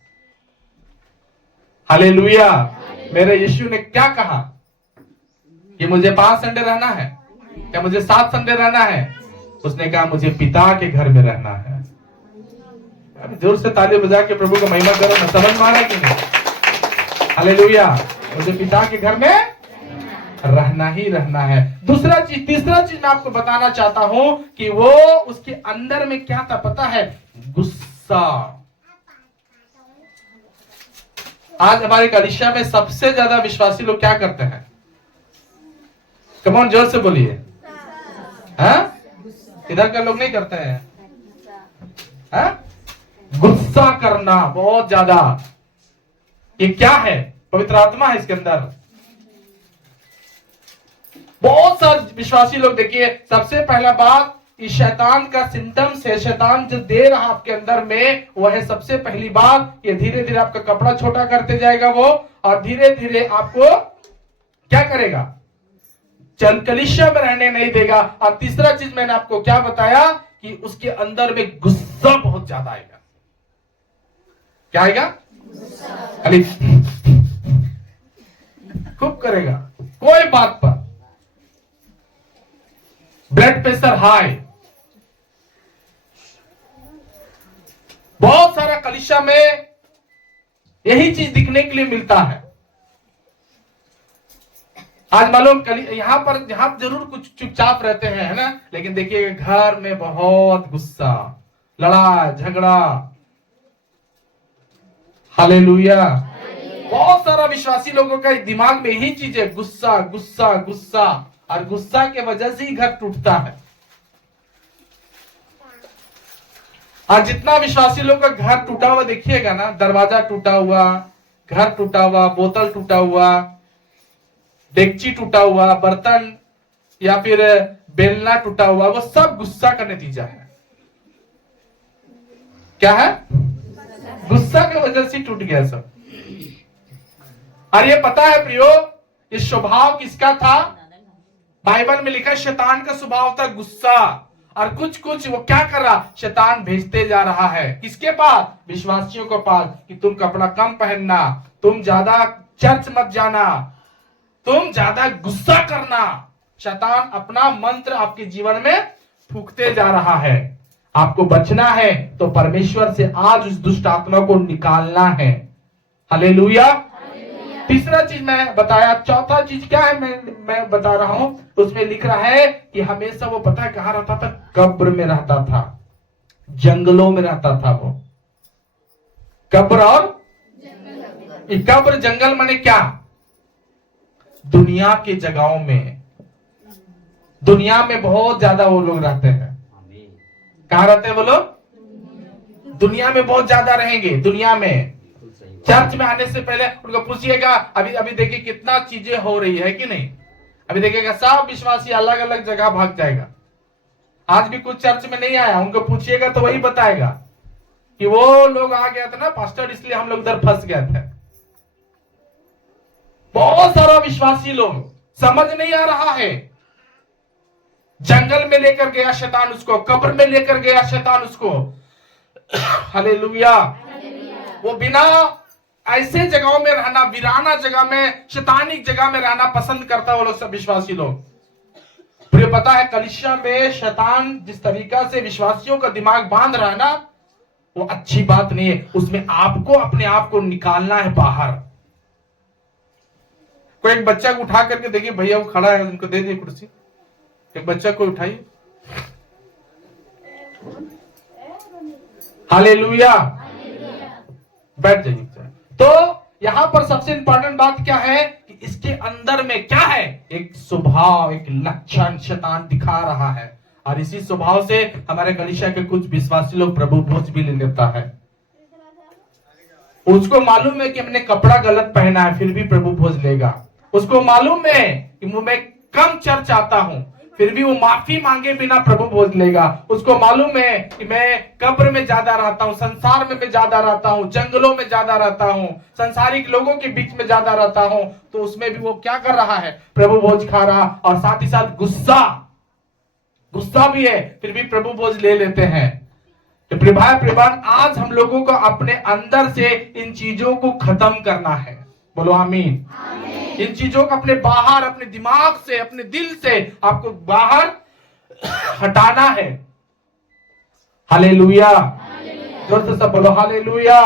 हालेलुया। मेरे यीशु ने क्या कहा कि मुझे 5 संडे रहना है, क्या मुझे 7 संडे रहना है? उसने कहा मुझे पिता के घर में रहना है। अब जोर से ताली बजा के प्रभु को महिमा करो ना, समझ में आ रहा है कि नहीं? हालेलुया। मुझे पिता के घर में रहना ही रहना है। तीसरा चीज मैं आपको बताना चाहता हूं कि वो उसके अंदर में क्या था पता है? गुस्सा। आज हमारे कलीसिया में सबसे ज्यादा विश्वासी लोग क्या करते हैं? कम ऑन, जोर से बोलिए। हाँ? इधर का लोग नहीं करते हैं। हाँ? गुस्सा करना बहुत ज्यादा। ये क्या है? पवित्र आत्मा है इसके अंदर। बहुत सारे विश्वासी लोग, देखिए, सबसे पहला बात, इस शैतान का सिम्टम्स है, शैतान जो दे रहा आपके अंदर में, वो है सबसे पहली बात, ये धीरे धीरे आपका कपड़ा छोटा करते जाएगा वो, और धीरे धीरे आपको क्या करेगा? कलीसिया में रहने नहीं देगा। और तीसरा चीज मैंने आपको क्या बताया कि उसके अंदर में गुस्सा बहुत ज्यादा आएगा। क्या आएगा? खाली खूब करेगा कोई बात पर। Blood pressure high. बहुत सारा कलीसिया में यही चीज दिखने के लिए मिलता है। आज मालूम यहां जरूर कुछ चुपचाप रहते हैं, है ना, लेकिन देखिए घर में बहुत गुस्सा, लड़ाई झगड़ा। हालेलुया। बहुत सारा विश्वासी लोगों का दिमाग में यही चीज है, गुस्सा गुस्सा गुस्सा, और गुस्सा के वजह से ही घर टूटता है। आज जितना विश्वासी लोग का घर टूटा हुआ देखिएगा ना, दरवाजा टूटा हुआ, घर टूटा हुआ, बोतल टूटा हुआ, डेगची टूटा हुआ, बर्तन या फिर बेलना टूटा हुआ, वो सब गुस्सा का नतीजा है। क्या है? गुस्सा की वजह से टूट गया सब। और ये पता है प्रियो, ये स्वभाव किसका था? बाइबल में लिखा है शैतान का स्वभाव था गुस्सा। और कुछ कुछ वो क्या कर रहा? शैतान भेजते जा रहा है किसके पास? विश्वासियों के पास, कि तुम कपड़ा कम पहनना, तुम ज्यादा चर्च मत जाना, तुम ज्यादा गुस्सा करना। शैतान अपना मंत्र आपके जीवन में फूंकते जा रहा है। आपको बचना है तो परमेश्वर से आज उस दुष्ट आत्मा को निकालना है। हालेलुया। तीसरा चीज मैं बताया। चौथा चीज क्या है मैं बता रहा हूं, उसमें लिख रहा है कि हमेशा वो पता है कहां रहता था? कब्र में रहता था, जंगलों में रहता था वो। कब्र और कब्र जंगल माने क्या? दुनिया के जगहों में। दुनिया में बहुत ज्यादा वो लोग रहते हैं। कहां रहते हैं वो लोग? दुनिया में बहुत ज्यादा रहेंगे। दुनिया में चर्च में आने से पहले उनको पूछिएगा, अभी देखिए कितना चीजें हो रही है कि नहीं। अभी देखिएगा सब विश्वासी अलग अलग जगह भाग जाएगा। आज भी कुछ चर्च में नहीं आया, उनको पूछिएगा तो वही बताएगा कि वो लोग आ गया था ना पास्टर, इसलिए हम लोग उधर फंस गए थे। बहुत सारा विश्वासी लोग, समझ नहीं आ रहा है। जंगल में लेकर गया शैतान उसको, कब्र में लेकर गया शैतान उसको। हालेलुया। वो बिना ऐसे जगहों में रहना, वीराना जगह में, शैतानिक जगह में रहना पसंद करता वो लोग, सब विश्वासी लोग। फिर पता है कलीसिया में शैतान जिस तरीका से विश्वासियों का दिमाग बांध रहा है ना, वो अच्छी बात नहीं है। उसमें आपको अपने आप को निकालना है बाहर। कोई एक बच्चा को उठा करके देखिए, भैया वो खड़ा है, उनको दे दे कुर्सी। एक बच्चा को उठाइए। हालेलुया। बैठ जाइए। तो यहां पर सबसे इंपॉर्टेंट बात क्या है कि इसके अंदर में क्या है? एक स्वभाव, एक लक्षण शैतान दिखा रहा है। और इसी स्वभाव से हमारे कलीसिया के कुछ विश्वासी लोग प्रभु भोज भी ले लेता है। उसको मालूम है कि हमने कपड़ा गलत पहना है, फिर भी प्रभु भोज लेगा। उसको मालूम है कि मैं कम चर्च आता हूं, फिर भी वो माफी मांगे बिना प्रभु भोज लेगा। उसको मालूम है कि मैं कब्र में ज्यादा रहता हूं, संसार में मैं ज्यादा रहता हूं, जंगलों में ज्यादा रहता हूं, संसारिक लोगों के बीच में ज्यादा रहता हूं, तो उसमें भी वो क्या कर रहा है? प्रभु भोज खा रहा। और साथ ही साथ गुस्सा भी है, फिर भी प्रभु भोज ले लेते हैं। तो प्रिय भाई प्रिय बहन, आज हम लोगों को अपने अंदर से इन चीजों को खत्म करना है। बोलो आमीन। इन चीजों को अपने बाहर, अपने दिमाग से, अपने दिल से आपको बाहर हटाना है। हालेलुया। जोर से सब बोलो हालेलुया।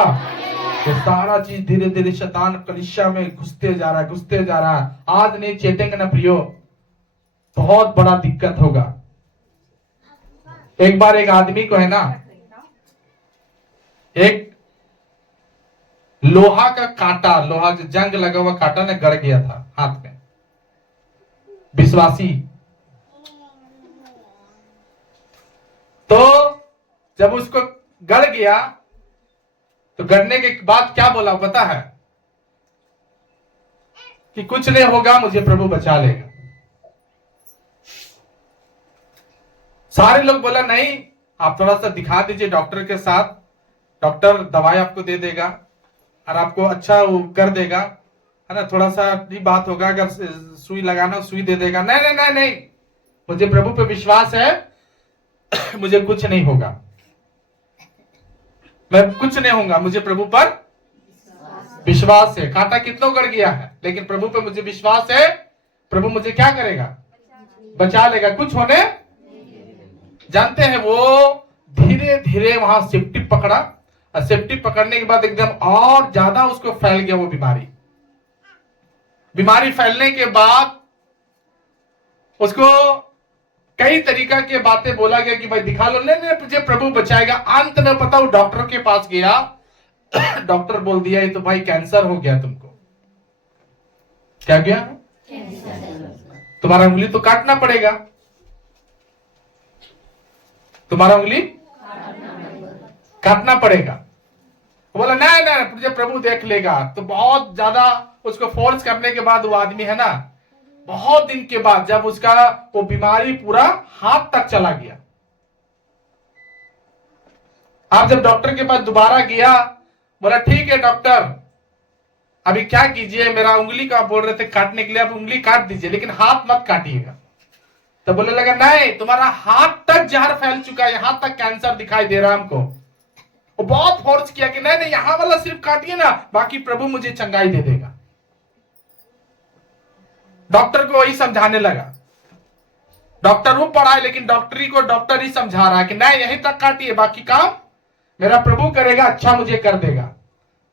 ये सारा चीज धीरे धीरे शैतान कलीसिया में घुसते जा रहा है, घुसते जा रहा है। आज नहीं चेतेंगे ना प्रियो, बहुत बड़ा दिक्कत होगा। एक बार एक आदमी को है ना, एक लोहा का कांटा, लोहा जो जंग लगा हुआ कांटा ने गड़ गया था हाथ में। विश्वासी तो जब उसको गड़ गया तो गड़ने के बाद क्या बोला पता है? कि कुछ नहीं होगा, मुझे प्रभु बचा लेगा। सारे लोग बोला नहीं, आप थोड़ा सा दिखा दीजिए डॉक्टर के साथ, डॉक्टर दवाई आपको दे देगा और आपको अच्छा वो कर देगा, है ना। थोड़ा सा भी बात होगा, अगर सुई लगाना सुई दे देगा। नहीं नहीं नहीं नहीं, मुझे प्रभु पे विश्वास है, मुझे कुछ नहीं होगा, मैं कुछ नहीं होगा, मुझे प्रभु पर विश्वास है। कांटा कितना गड़ गया है, लेकिन प्रभु पे मुझे विश्वास है, प्रभु मुझे क्या करेगा? बचा लेगा, कुछ होने। जानते हैं वो धीरे धीरे वहां सेफ्टी पकड़ा, और सेफ्टी पकड़ने के बाद एकदम और ज्यादा उसको फैल गया वो बीमारी। बीमारी फैलने के बाद उसको कई तरीका की बातें बोला गया कि भाई दिखा लो, नहीं मुझे प्रभु बचाएगा। अंत में पता, वो डॉक्टर के पास गया, डॉक्टर बोल दिया ये तो भाई कैंसर हो गया तुमको। क्या गया? तुम्हारा उंगली तो काटना पड़ेगा, तुम्हारा उंगली काटना पड़ेगा। बोला नहीं नहीं, मुझे प्रभु देख लेगा। तो बहुत ज्यादा उसको फोर्स करने के बाद वो आदमी है ना, बहुत दिन के बाद जब उसका वो बीमारी पूरा हाथ तक चला गया, आप जब डॉक्टर के पास दोबारा गया, बोला ठीक है डॉक्टर, अभी क्या कीजिए, मेरा उंगली का बोल रहे थे काटने के लिए, आप उंगली काट दीजिए लेकिन हाथ मत काटिएगा। तो बोलने लगा नहीं, तुम्हारा हाथ तक जहर फैल चुका है, यहां तक कैंसर दिखाई दे रहा है हमको। वो बहुत फोर्स किया कि नहीं नहीं, यहां वाला सिर्फ काटिए ना, बाकी प्रभु मुझे चंगाई दे देगा। डॉक्टर को वही समझाने लगा। डॉक्टर वो पढ़ा है, लेकिन डॉक्टरी को डॉक्टर ही समझा रहा है कि नहीं यहीं तक काटिए, बाकी काम मेरा प्रभु करेगा, अच्छा मुझे कर देगा।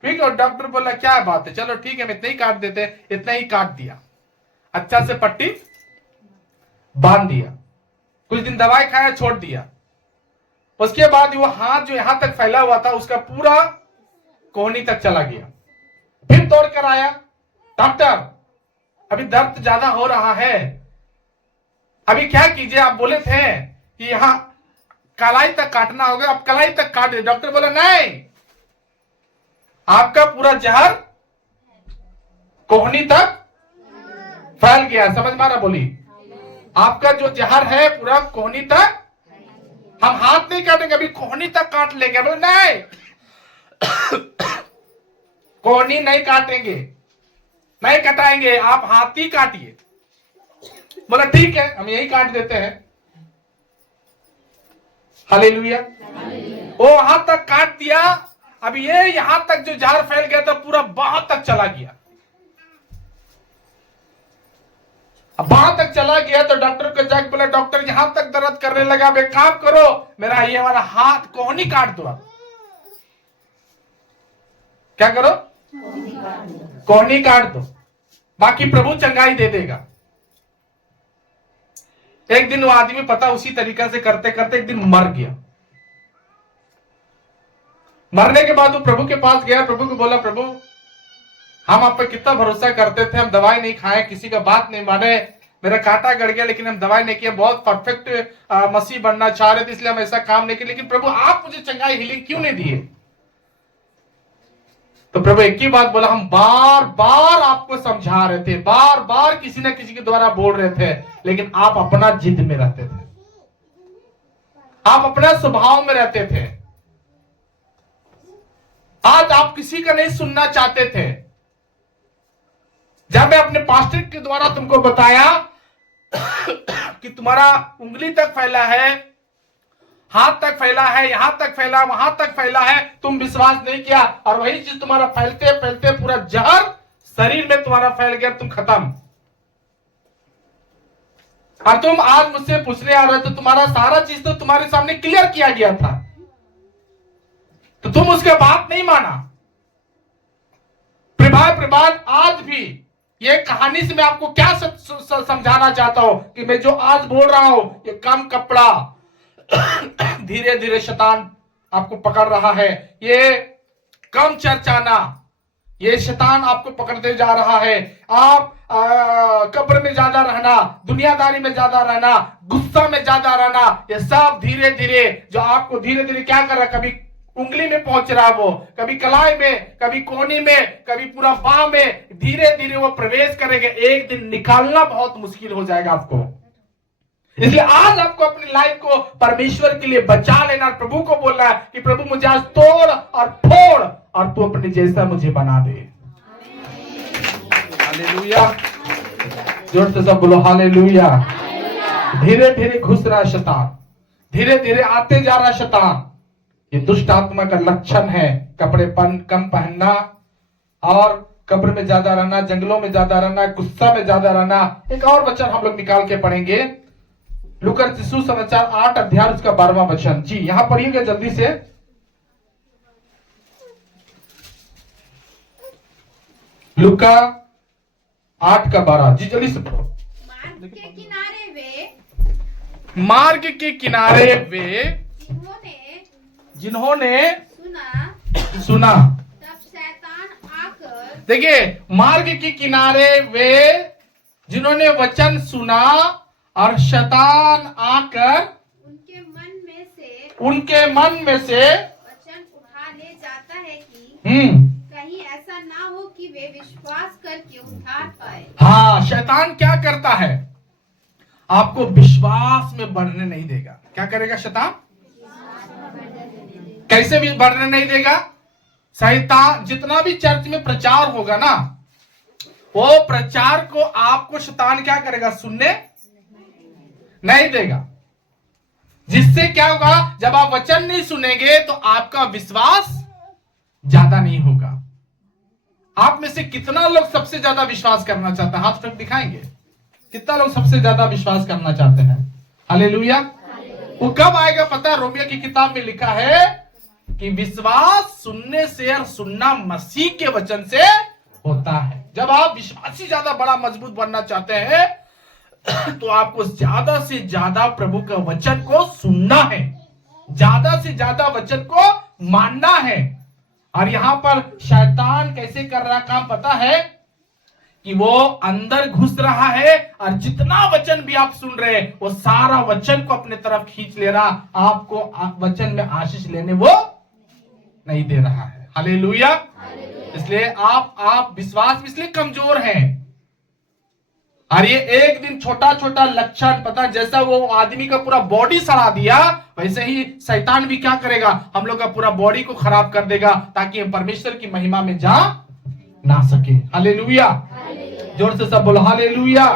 ठीक है। और डॉक्टर बोला क्या बात है, चलो ठीक है, मैं इतना ही काट देते। इतना ही काट दिया, अच्छा से पट्टी बांध दिया, कुछ दिन दवाई खाया, छोड़ दिया। उसके बाद वो हाथ जो यहां तक फैला हुआ था उसका पूरा कोहनी तक चला गया। फिर तोड़ कर आया, डॉक्टर अभी दर्द ज्यादा हो रहा है, अभी क्या कीजिए, आप बोले थे कि यहां कलाई तक काटना होगा, अब कलाई तक काट दे। डॉक्टर बोला नहीं, आपका पूरा जहर कोहनी तक फैल गया। समझ मारा? बोली आपका जो जहर है पूरा कोहनी तक, हम हाथ नहीं काटेंगे, अभी कोहनी तक काट लेंगे। बोले नहीं, कोहनी नहीं काटेंगे, नहीं कटाएंगे, आप हाथ ही काटिए। बोला ठीक है, हम यही काट देते हैं। हालेलुया। वो हाथ तक काट दिया। अब ये यहां तक जो जहर फैल गया था पूरा बाह तक चला गया। अब बाह तक चला गया तो डॉक्टर को जाके बोला, डॉक्टर यहां तक दर्द करने लगा, अब एक काम करो, मेरा ये वाला हाथ कोहनी काट दो। अब क्या करो? कोहनी काट दो, बाकी प्रभु चंगाई दे देगा। एक दिन वो आदमी पता उसी तरीका से करते करते एक दिन मर गया। मरने के बाद वो प्रभु के पास गया, प्रभु को बोला, प्रभु हम आप पे कितना भरोसा करते थे, हम दवाई नहीं खाए, किसी का बात नहीं माने, मेरा कांटा गड़ गया लेकिन हम दवाई नहीं किया, बहुत परफेक्ट मसीह बनना चाह रहे थे इसलिए हम ऐसा काम नहीं किया, लेकिन प्रभु आप मुझे चंगाई हीलिंग क्यों नहीं दिए? तो प्रभु एक ही बात बोला, हम बार बार आपको समझा रहे थे, बार बार किसी न किसी के द्वारा बोल रहे थे, लेकिन आप अपना जिद में रहते थे, आप अपना स्वभाव में रहते थे। आज आप किसी का नहीं सुनना चाहते थे। जब मैं अपने पास्टर के द्वारा तुमको बताया कि तुम्हारा उंगली तक फैला है, हाथ तक फैला है, यहां तक फैला, वहां तक फैला है, तुम विश्वास नहीं किया और वही चीज तुम्हारा फैलते फैलते पूरा जहर शरीर में तुम्हारा फैल गया, तुम खत्म। और तुम आज मुझसे पूछने आ रहे थे, तुम्हारा सारा चीज तो तुम्हारे सामने क्लियर किया गया था, तो तुम उसके बात नहीं माना। प्रभात आज भी ये कहानी से मैं आपको क्या समझाना चाहता हूं कि मैं जो आज बोल रहा हूं ये कम कपड़ा धीरे धीरे शैतान आपको पकड़ रहा है, ये कम चर्चाना ये शैतान आपको पकड़ते जा रहा है। आप कब्र में ज्यादा रहना, दुनियादारी में ज्यादा रहना, गुस्सा में ज्यादा रहना, ये सब धीरे धीरे जो आपको धीरे धीरे क्या कर रहा है, कभी उंगली में पहुंच रहा है, वो कभी कलाई में, कभी कोनी में, कभी पूरा बाह में, धीरे धीरे वो प्रवेश करेगा। एक दिन निकालना बहुत मुश्किल हो जाएगा आपको। इसलिए आज आपको अपनी लाइफ को परमेश्वर के लिए बचा लेना, प्रभु को बोलना है कि प्रभु मुझे आज तोड़ और फोड़ और तू अपने जैसा मुझे बना दे। हालेलुया, जोर से सब बोलो हालेलुया। धीरे धीरे घुस रहा शैतान, धीरे धीरे आते जा रहा शैतान। ये दुष्ट आत्मा का लक्षण है, कपड़े कम पहनना और कब्र में ज्यादा रहना, जंगलों में ज्यादा रहना, गुस्सा में ज्यादा रहना। एक और वचन हम लोग निकाल के पढ़ेंगे, लूका सुसमाचार 8 अध्याय उसका 12वां वचन। जी यहां पढ़िएगा जल्दी से। लूका 8 का 12, जी जल्दी से पढ़ो। मार्ग के किनारे वे जिन्होंने सुना। तब शैतान आकर, देखिए, मार्ग के किनारे वे जिन्होंने वचन सुना और शैतान आकर उनके मन में से वचन उठा ले जाता है कि कहीं ऐसा ना हो कि वे विश्वास करके उद्धार पाए। हाँ, शैतान क्या करता है, आपको विश्वास में बढ़ने नहीं देगा। क्या करेगा शैतान? कैसे भी बढ़ने नहीं देगा। शैतान जितना भी चर्च में प्रचार होगा ना, वो प्रचार को आपको शैतान क्या करेगा, सुनने नहीं देगा। जिससे क्या होगा, जब आप वचन नहीं सुनेंगे तो आपका विश्वास ज्यादा नहीं होगा। आप में से कितना लोग सबसे ज्यादा विश्वास करना चाहते हैं? हाथ तक दिखाएंगे, कितना लोग सबसे ज्यादा विश्वास करना चाहते हैं? हालेलुया। वो कब आएगा पता है? रोमियो की किताब में लिखा है कि विश्वास सुनने से और सुनना मसीह के वचन से होता है। जब आप विश्वासी ज्यादा बड़ा मजबूत बनना चाहते हैं तो आपको ज्यादा से ज्यादा प्रभु का वचन को सुनना है, ज्यादा से ज्यादा वचन को मानना है। और यहां पर शैतान कैसे कर रहा काम पता है कि वो अंदर घुस रहा है और जितना वचन भी आप सुन रहे हैं वो सारा वचन को अपने तरफ खींच ले रहा, आपको वचन में आशीष लेने वो नहीं दे रहा है। हालेलुया। इसलिए आप विश्वास में इसलिए कमजोर हैं। और ये एक दिन छोटा छोटा लक्षण, पता जैसा वो आदमी का पूरा बॉडी सड़ा दिया, वैसे ही शैतान भी क्या करेगा, हम लोग का पूरा बॉडी को खराब कर देगा ताकि हम परमेश्वर की महिमा में जा ना सके। हालेलुया। जोर से सब बोलो हालेलुया।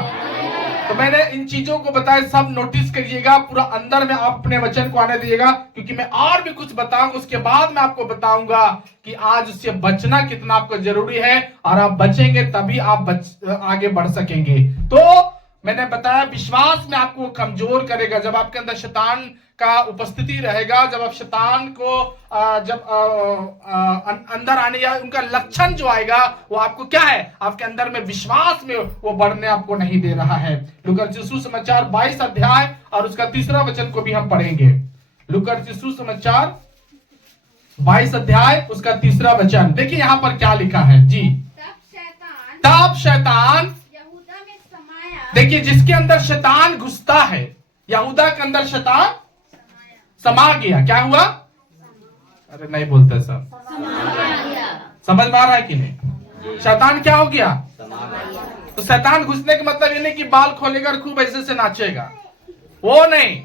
तो मैंने इन चीजों को बताया, सब नोटिस करिएगा, पूरा अंदर में आप अपने वचन को आने दीजिएगा, क्योंकि मैं और भी कुछ बताऊंगा। उसके बाद मैं आपको बताऊंगा कि आज उससे बचना कितना आपको जरूरी है, और आप बचेंगे तभी आप आगे बढ़ सकेंगे। तो मैंने बताया विश्वास में आपको कमजोर करेगा जब आपके अंदर शैतान का उपस्थिति रहेगा, जब आप शैतान को अंदर आने या उनका लक्षण जो आएगा वो आपको क्या है, आपके अंदर में विश्वास में वो बढ़ने आपको नहीं दे रहा है। लूका सुसमाचार 22 अध्याय और उसका 3 वचन को भी हम पढ़ेंगे। लूका सुसमाचार 22 अध्याय उसका 3 वचन देखिए यहाँ पर क्या लिखा है जी। तब शैतान यहूदा में समाया। देखिए, जिसके अंदर शैतान घुसता है, यहूदा के अंदर शैतान समा गया। क्या हुआ? अरे नहीं बोलते सब, समझ में आ रहा है कि नहीं? शैतान क्या हो गया? तो शैतान घुसने का मतलब ये नहीं कि बाल खोलेगा और खूब ऐसे से नाचेगा, वो नहीं।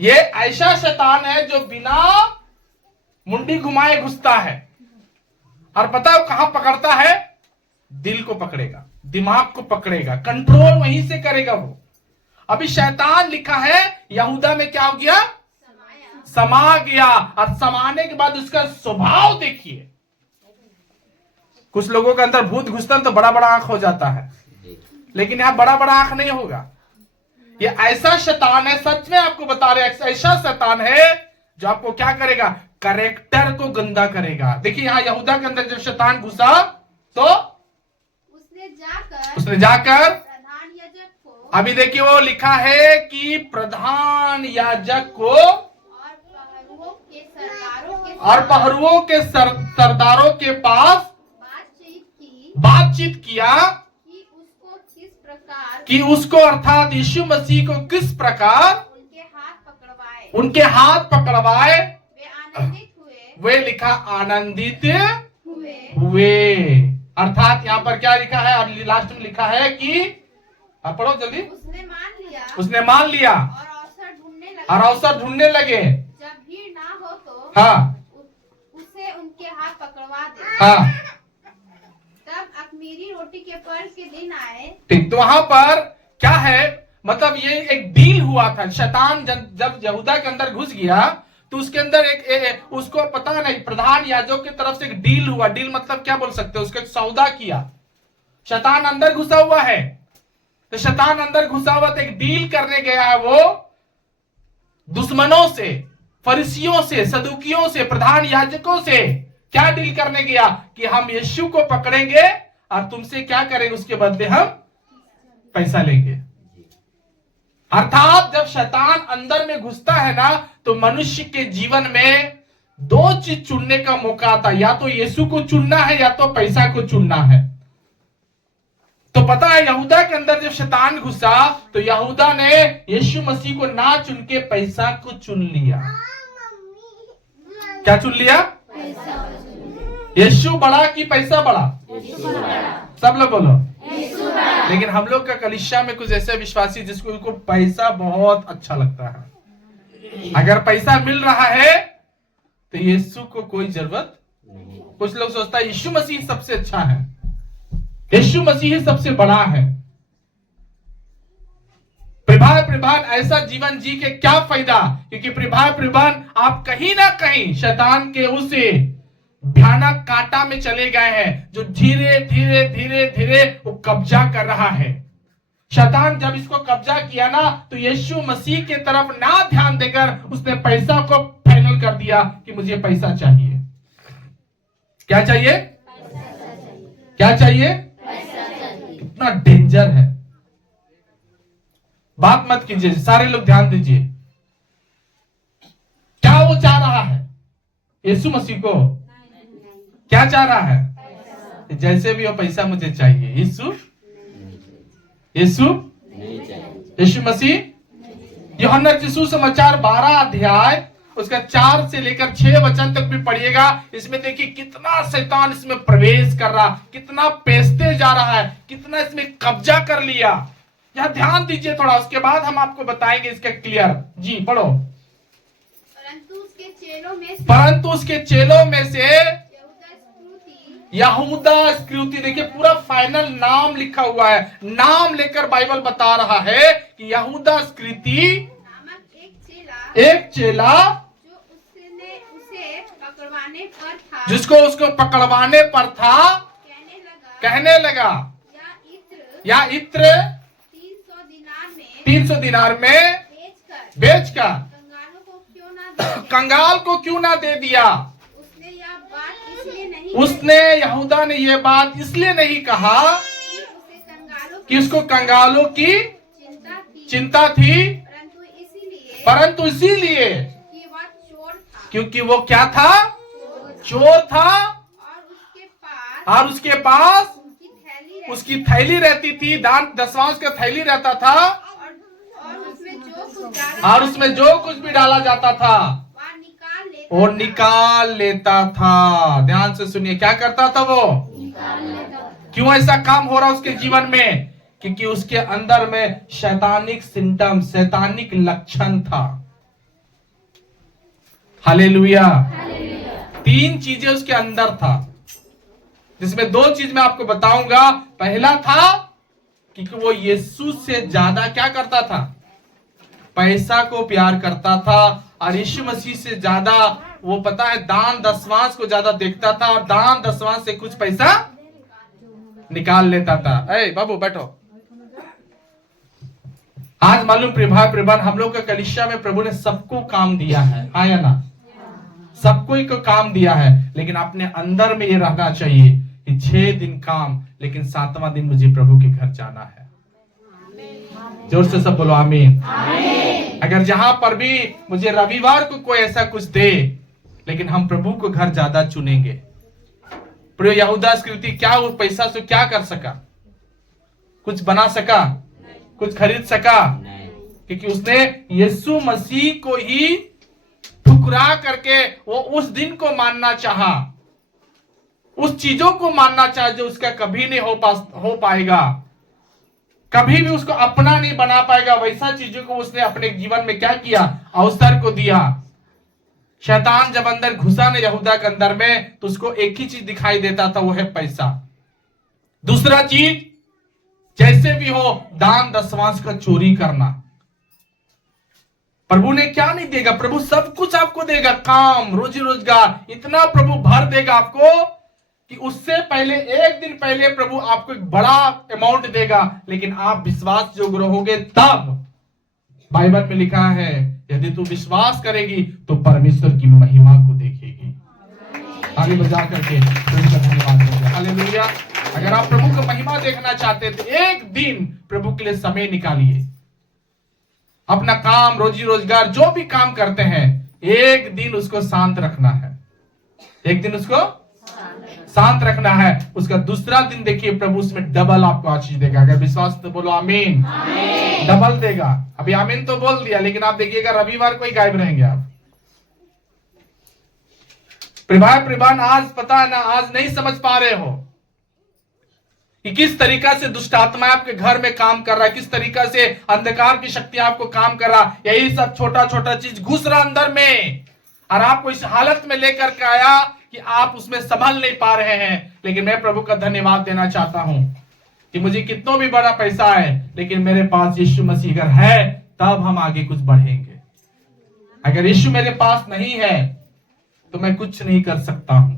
ये ऐसा शैतान है जो बिना मुंडी घुमाए घुसता है। और पता है वो कहां पकड़ता है? दिल को पकड़ेगा, दिमाग को पकड़ेगा, कंट्रोल वहीं से करेगा वो। अभी शैतान लिखा है यहूदा में क्या हो गया, समाया। समा गया। और समाने के बाद उसका स्वभाव देखिए। कुछ लोगों के अंदर भूत घुसता है तो बड़ा बड़ा आंख हो जाता है, लेकिन यहां बड़ा बड़ा आंख नहीं होगा। ये ऐसा शैतान है, सच में आपको बता रहे, ऐसा शैतान है जो आपको क्या करेगा, कैरेक्टर को गंदा करेगा। देखिए यहाँ यहूदा के अंदर जब शैतान घुसा तो उसने जाकर प्रधान याजक को, अभी देखिए वो लिखा है कि प्रधान याजक को और पहरुओं के सरदारों के पास बातचीत किया कि उसको अर्थात यीशु मसीह को किस प्रकार उनके हाथ पकड़वाए। वे लिखा आनंदित हुए। अर्थात यहाँ पर क्या लिखा है, और लास्ट में लिखा है कि आप पढ़ो जल्दी। उसने मान लिया और अवसर ढूंढने लगे। जब भीड़ ना हो तो हाँ उसे उनके हाथ पकड़वा दे। हाँ, तब अख़मीरी रोटी के पर्व के दिन आए। ठीक, तो वहां पर क्या है, मतलब ये एक डील हुआ था। शैतान जब यहूदा के अंदर घुस गया तो उसके अंदर एक उसको पता नहीं, प्रधान याजक की तरफ से एक डील हुआ। डील मतलब क्या बोल सकते हैं, उसका एक सौदा किया। शैतान अंदर घुसा हुआ है, तो शैतान अंदर घुसा हुआ तो एक डील करने गया है वो दुश्मनों से, फरीसियों से, सदुकियों से, प्रधान याजकों से। क्या डील करने गया कि हम यीशु को पकड़ेंगे और तुमसे क्या करेंगे, उसके बदले हम पैसा लेंगे। अर्थात जब शैतान अंदर में घुसता है ना, तो मनुष्य के जीवन में दो चीज चुनने का मौका आता है, या तो यीशु को चुनना है या तो पैसा को चुनना है। तो पता है यहूदा के अंदर जब शैतान घुसा तो यहूदा ने यीशु मसीह को ना चुन के पैसा को चुन लिया। क्या चुन लिया, यीशु बड़ा कि पैसा बड़ा? सब लोग बोलो। लेकिन हम लोग का कलीसिया में कुछ ऐसे विश्वासी जिसको उनको पैसा बहुत अच्छा लगता है। अगर पैसा मिल रहा है तो यीशु को कोई जरूरत नहीं। कुछ लोग सोचता है यीशु मसीह सबसे अच्छा है, यीशु मसीह ही सबसे बड़ा है। प्रभान ऐसा जीवन जी के क्या फायदा, क्योंकि प्रभान आप कहीं ना कहीं शैतान के उसे भयानक कांटा में चले गए हैं, जो धीरे धीरे धीरे धीरे वो कब्जा कर रहा है। शैतान जब इसको कब्जा किया ना, तो यीशु मसीह के तरफ ना ध्यान देकर उसने पैसा को फाइनल कर दिया कि मुझे पैसा चाहिए। क्या चाहिए? क्या चाहिए? कितना डेंजर है। बात मत कीजिए, सारे लोग ध्यान दीजिए। क्या वो चाह रहा है यीशु मसीह को? क्या चाह रहा है? जैसे भी हो पैसा मुझे चाहिए। यीशु मसीह यूहन्ना रचित सुसमाचार 12 अध्याय उसका 4 से लेकर 6 वचन तक भी पढ़िएगा। इसमें देखिए कितना शैतान इसमें प्रवेश कर रहा, कितना पेशते जा रहा है, कितना इसमें कब्जा कर लिया। यहाँ ध्यान दीजिए थोड़ा, उसके बाद हम आपको बताएंगे इसका क्लियर। जी पढ़ो। परंतु उसके चेलों में से यहूदा इस्करियोती, देखिए पूरा फाइनल नाम लिखा हुआ है। नाम लेकर बाइबल बता रहा है कि यहूदा इस्करियोती नामक एक चेला जो उसे पकड़वाने पर था, जिसको उसको पकड़वाने पर था, कहने लगा या इत्र 300 दिनार में बेचकर कंगाल को क्यों ना दे दिया। उसने यहूदा ने यह बात इसलिए नहीं कहा कि उसको कंगालों की चिंता थी, परंतु इसीलिए क्योंकि वो क्या था? चोर था, और उसके पास उसकी थैली रहती थी, दान दशवांश का थैली रहता था, और उसमें जो कुछ भी डाला जाता था वो निकाल लेता था। ध्यान से सुनिए, क्या करता था वो? क्यों ऐसा काम हो रहा उसके जीवन में? क्योंकि उसके अंदर में शैतानिक सिम्टम, शैतानिक लक्षण था। हालेलुया। 3 चीजें उसके अंदर था, जिसमें 2 चीज मैं आपको बताऊंगा। पहला था कि वो यीशु से ज्यादा क्या करता था? पैसा को प्यार करता था और यीशु मसीह से ज्यादा वो पता है दान दशमांश को ज्यादा देखता था और दान दशमांश से कुछ पैसा निकाल लेता था। ए बाबू बैठो। आज मालूम प्रिभान हम लोग का कलीसिया में प्रभु ने सबको काम दिया है, हाँ या ना? सबको ही को काम दिया है, लेकिन अपने अंदर में ये रहना चाहिए कि 6 दिन काम, लेकिन 7वां दिन मुझे प्रभु के घर जाना है। जोर से सब बोलो आमीन। अगर जहां पर भी मुझे रविवार को कोई ऐसा कुछ दे, लेकिन हम प्रभु को घर ज्यादा चुनेंगे। प्रिय यहूदा इस्करियोती क्या वो पैसा से क्या कर सका? कुछ बना सका? कुछ खरीद सका? क्योंकि उसने यीशु मसीह को ही ठुकरा करके वो उस दिन को मानना चाहा, उस चीजों को मानना चाहा जो उसका कभी नहीं हो पाएगा, कभी भी उसको अपना नहीं बना पाएगा। वैसा चीजों को उसने अपने जीवन में क्या किया? अवसर को दिया। शैतान जब अंदर घुसा ना यहूदा के अंदर में, तो उसको एक ही चीज दिखाई देता था, वो है पैसा। दूसरा चीज जैसे भी हो दान दशमांश का चोरी करना। प्रभु ने क्या नहीं देगा? प्रभु सब कुछ आपको देगा, काम, रोजी रोजगार, इतना प्रभु भर देगा आपको कि उससे पहले एक दिन पहले प्रभु आपको एक बड़ा अमाउंट देगा, लेकिन आप विश्वास योग्य रहोगे तब। बाइबल में लिखा है यदि तू विश्वास करेगी तो परमेश्वर की महिमा को देखेगी। ताली बजा करके प्रभु का धन्यवाद करें। हालेलुया। अगर आप प्रभु की महिमा देखना चाहते हैं तो एक दिन प्रभु के लिए समय निकालिए। अपना काम, रोजी रोजगार, जो भी काम करते हैं, एक दिन उसको शांत रखना है। एक दिन उसको शांत रखना है। उसका दूसरा दिन देखिए प्रभु उसमें डबल आपको आशीष देगा। अगर विश्वास तो बोलो आमीन। डबल देगा। अभी आमीन तो बोल दिया, लेकिन आप देखिएगा रविवार को ही गायब रहेंगे आप। प्रिभान आज पता है ना, आज नहीं समझ पा रहे हो कि किस तरीका से दुष्ट आत्मा आपके घर में काम कर रहा है, किस तरीका से अंधकार की शक्ति आपको काम कर रहा। यही सब छोटा छोटा चीज घुस रहा अंदर में, और आपको इस हालत में लेकर के आया कि आप उसमें संभल नहीं पा रहे हैं। लेकिन मैं प्रभु का धन्यवाद देना चाहता हूं कि मुझे कितना भी बड़ा पैसा है, लेकिन मेरे पास यीशु मसीह अगर है तब हम आगे कुछ बढ़ेंगे। अगर यीशु मेरे पास नहीं है तो मैं कुछ नहीं कर सकता हूं।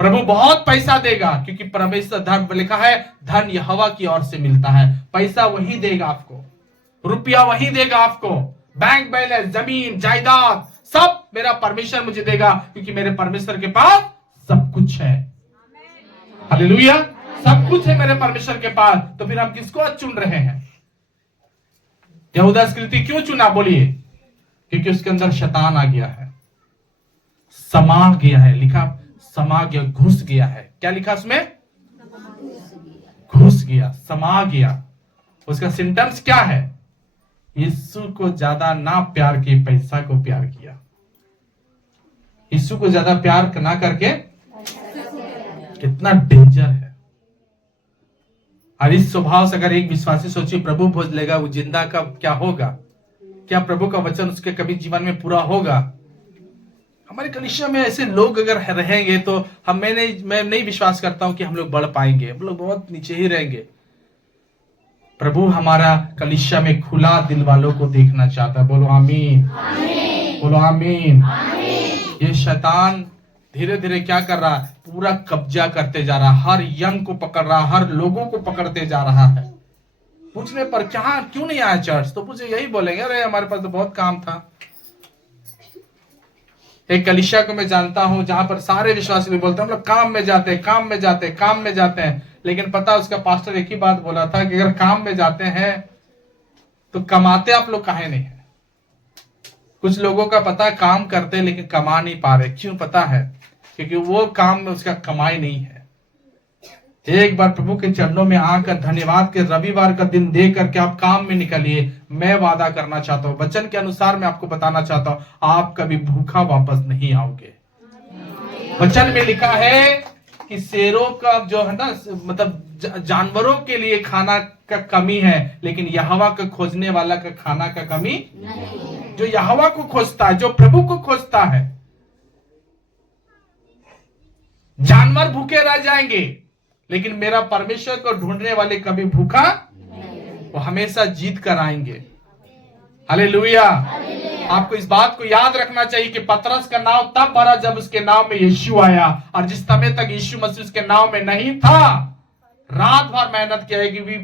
प्रभु बहुत पैसा देगा, क्योंकि परमेश्वर धन लिखा है धन यहोवा की ओर से मिलता है। पैसा वही देगा आपको, रुपया वही देगा आपको, बैंक बैलेंस, जमीन जायदाद सब मेरा परमेश्वर मुझे देगा, क्योंकि मेरे परमेश्वर के पास सब कुछ है। हालेलुया। सब कुछ है मेरे परमेश्वर के पास। तो फिर हम किसको चुन रहे हैं? यहूदा इस्करियोती क्यों चुना? बोलिए। क्योंकि उसके अंदर शैतान आ गया है, समा गया है। लिखा समा गया, घुस गया है। क्या लिखा उसमें? घुस गया, समा गया। उसका सिम्टम्स क्या है? यीशु को ज्यादा ना प्यार के पैसा को प्यार किया। यीशु को ज्यादा प्यार ना करके कितना डेंजर है। और इस स्वभाव से अगर एक विश्वासी सोचे प्रभु भोज लेगा, वो जिंदा का क्या होगा? क्या प्रभु का वचन उसके कभी जीवन में पूरा होगा? हमारे कलीसिया में ऐसे लोग अगर रहेंगे तो मैं नहीं विश्वास करता हूं कि हम लोग बढ़ पाएंगे। हम लोग बहुत नीचे ही रहेंगे। प्रभु हमारा कलीसिया में खुला दिल वालों को देखना चाहता है। बोलो आमीन। बोलो आमीन। ये शैतान धीरे धीरे क्या कर रहा है? पूरा कब्जा करते जा रहा है। हर यंग को पकड़ रहा है, हर लोगों को पकड़ते जा रहा है। पूछने पर क्या क्यों नहीं आया चर्च, तो पूछे यही बोलेंगे अरे हमारे पास तो बहुत काम था। एक कलीसिया को मैं जानता हूं जहां पर सारे विश्वासी भी बोलते हैं हम लोग काम में जाते हैं, काम में जाते हैं, काम में जाते हैं। लेकिन पता उसका पास्टर एक ही बात बोला था कि अगर काम में जाते हैं तो कमाते आप लोग काहे नहीं है? कुछ लोगों का पता है काम करते हैं लेकिन कमा नहीं पा रहे। क्यों पता है? क्योंकि वो काम में उसका कमाई नहीं है। एक बार प्रभु के चरणों में आकर धन्यवाद के रविवार का दिन दे करके आप काम में निकलिए। मैं वादा करना चाहता हूं, वचन के अनुसार मैं आपको बताना चाहता हूं, आप कभी भूखा वापस नहीं आओगे। वचन में लिखा है कि शेरों का जो है ना, मतलब जानवरों के लिए खाना का कमी है, लेकिन यहोवा को खोजने वाला का खाना का कमी नहीं। जो यहोवा को खोजता है, जो प्रभु को खोजता है, जानवर भूखे रह जाएंगे, लेकिन मेरा परमेश्वर को ढूंढने वाले कभी भूखा, वो हमेशा जीत कर आएंगे। हालेलुया। आपको इस बात को याद रखना चाहिए कि पतरस का नाव तब भरा जब उसके नाव में यीशु आया, और जिस समय तक यीशु मसीह उसके नाव में नहीं था, रात भर मेहनत किया कि भी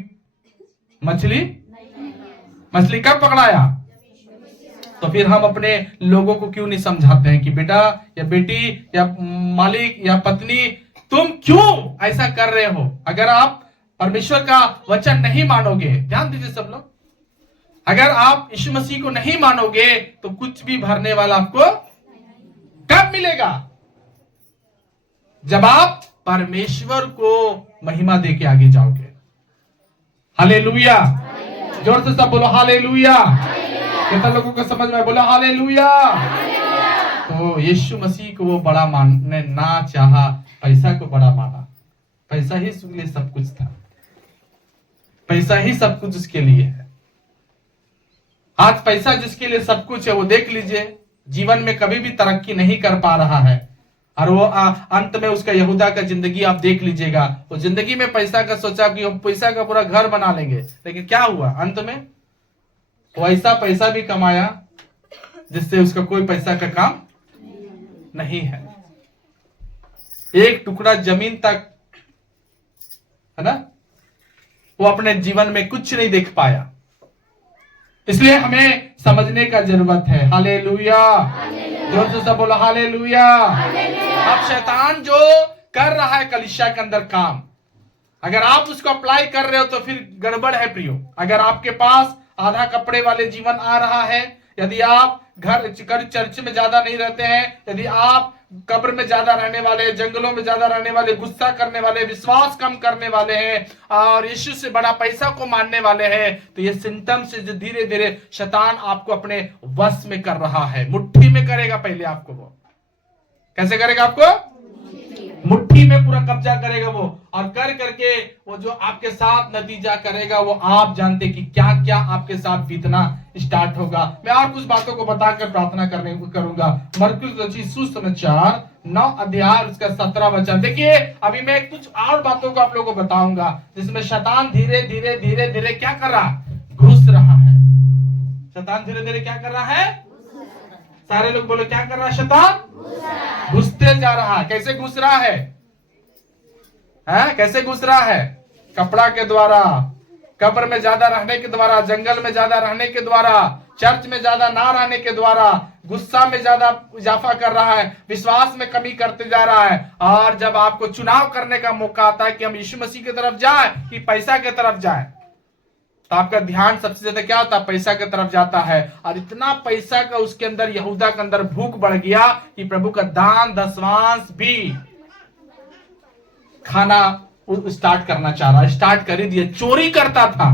मछली कब पकड़ाया। तो फिर हम अपने लोगों को क्यों नहीं समझाते हैं कि बेटा या बेटी या मालिक या पत्नी, तुम क्यों ऐसा कर रहे हो। अगर आप परमेश्वर का वचन नहीं मानोगे, ध्यान दीजिए सब लोग, अगर आप यीशु मसीह को नहीं मानोगे तो कुछ भी भरने वाला आपको कब मिलेगा, जब आप परमेश्वर को महिमा देके आगे जाओगे। हालेलुया। जोर से सब बोलो हालेलुया। कितना लोगों को समझ में, बोलो हालेलुया। तो यीशु मसीह को वो बड़ा मानने ना चाहा, पैसा को बड़ा माना। पैसा ही उसके लिए सब कुछ था, पैसा ही सब कुछ उसके लिए है। आज पैसा जिसके लिए सब कुछ है, वो देख लीजिए जीवन में कभी भी तरक्की नहीं कर पा रहा है, और वो अंत में उसका यहूदा का जिंदगी आप देख लीजिएगा। वो जिंदगी में पैसा का सोचा कि हम पैसा का पूरा घर बना लेंगे, लेकिन क्या हुआ अंत में, वो ऐसा पैसा भी कमाया जिससे उसका कोई पैसा का काम नहीं है। एक टुकड़ा जमीन तक, है ना, वो अपने जीवन में कुछ नहीं देख पाया। इसलिए हमें समझने का जरूरत है। हालेलुया। जोर से सब बोलो हालेलुया। अब शैतान जो कर रहा है कलीसिया के अंदर काम, अगर आप उसको अप्लाई कर रहे हो तो फिर गड़बड़ है प्रियो। अगर आपके पास आधा कपड़े वाले जीवन आ रहा है, यदि आप घर चर्च में ज्यादा नहीं रहते हैं, यदि आप कब्र में ज्यादा रहने वाले, जंगलों में ज्यादा रहने वाले, गुस्सा करने वाले, विश्वास कम करने वाले हैं, और यीशु से बड़ा पैसा को मानने वाले हैं, तो ये सिम्टम से जो धीरे धीरे शैतान आपको अपने वश में कर रहा है। मुट्ठी में करेगा पहले आपको। वो कैसे करेगा आपको? मुट्ठी में पूरा कब्जा करेगा वो, और कर करके वो जो आपके साथ नतीजा करेगा वो आप जानते कि क्या क्या आपके साथ बीतना स्टार्ट होगा। मैं और कुछ बातों को बताकर प्रार्थना करने करूंगा। मरकुस रचित सुसमाचार 9 अध्याय उसका 17 वचन देखिए। अभी मैं कुछ और बातों को आप लोगों को बताऊंगा जिसमें शैतान धीरे धीरे धीरे धीरे क्या कर रहा, घुस रहा है। शैतान धीरे धीरे क्या कर रहा है, सारे लोग बोलो क्या कर रहा है, शैतान घुसते जा रहा है। कैसे घुस रहा है, कैसे घुस रहा है? कपड़ा के द्वारा, कब्र में ज्यादा रहने के द्वारा, जंगल में ज्यादा रहने के द्वारा, चर्च में ज्यादा ना रहने के द्वारा, गुस्सा में ज्यादा इजाफा कर रहा है, विश्वास में कमी करते जा रहा है। और जब आपको चुनाव करने का मौका आता है कि हम यीशु मसीह की तरफ जाए कि पैसा की तरफ जाए, तो आपका ध्यान सबसे ज्यादा क्या होता है, पैसा की तरफ जाता है। और इतना पैसा का उसके अंदर, यहूदा के अंदर भूख बढ़ गया कि प्रभु का दान दशवांश भी खाना स्टार्ट करना चाह रहा, स्टार्ट कर ही दिया। चोरी करता था।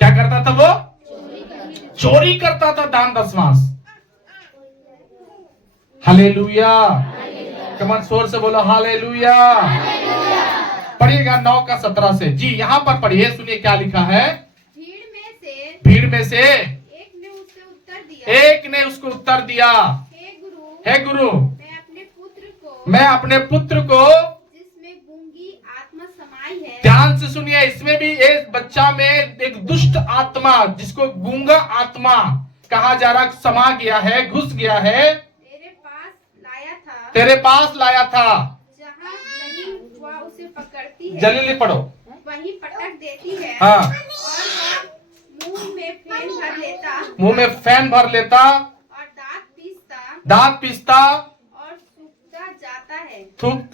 क्या करता था वो? चोरी करता था दान दशवांश। हालेलुया। कमान जोर से बोलो हालेलुया। पढ़िएगा 9 का 17 से। जी यहाँ पर पढ़िए, सुनिए क्या लिखा है। भीड़ में से एक ने उसको उत्तर दिया, हे गुरु, मैं अपने पुत्र को जिसमें गूंगी आत्मा समाई है। ध्यान से सुनिए, इसमें भी एक बच्चा में एक दुष्ट आत्मा, जिसको गूंगा आत्मा कहा जा रहा, समा गया है, घुस गया है, तेरे पास लाया था। जहाँ नहीं हुआ उसे पकड़ती है, जल्दी पढ़ो, वहीं पटक देती है। हाँ। और मुंह में फैन भर लेता और दांत पीसता और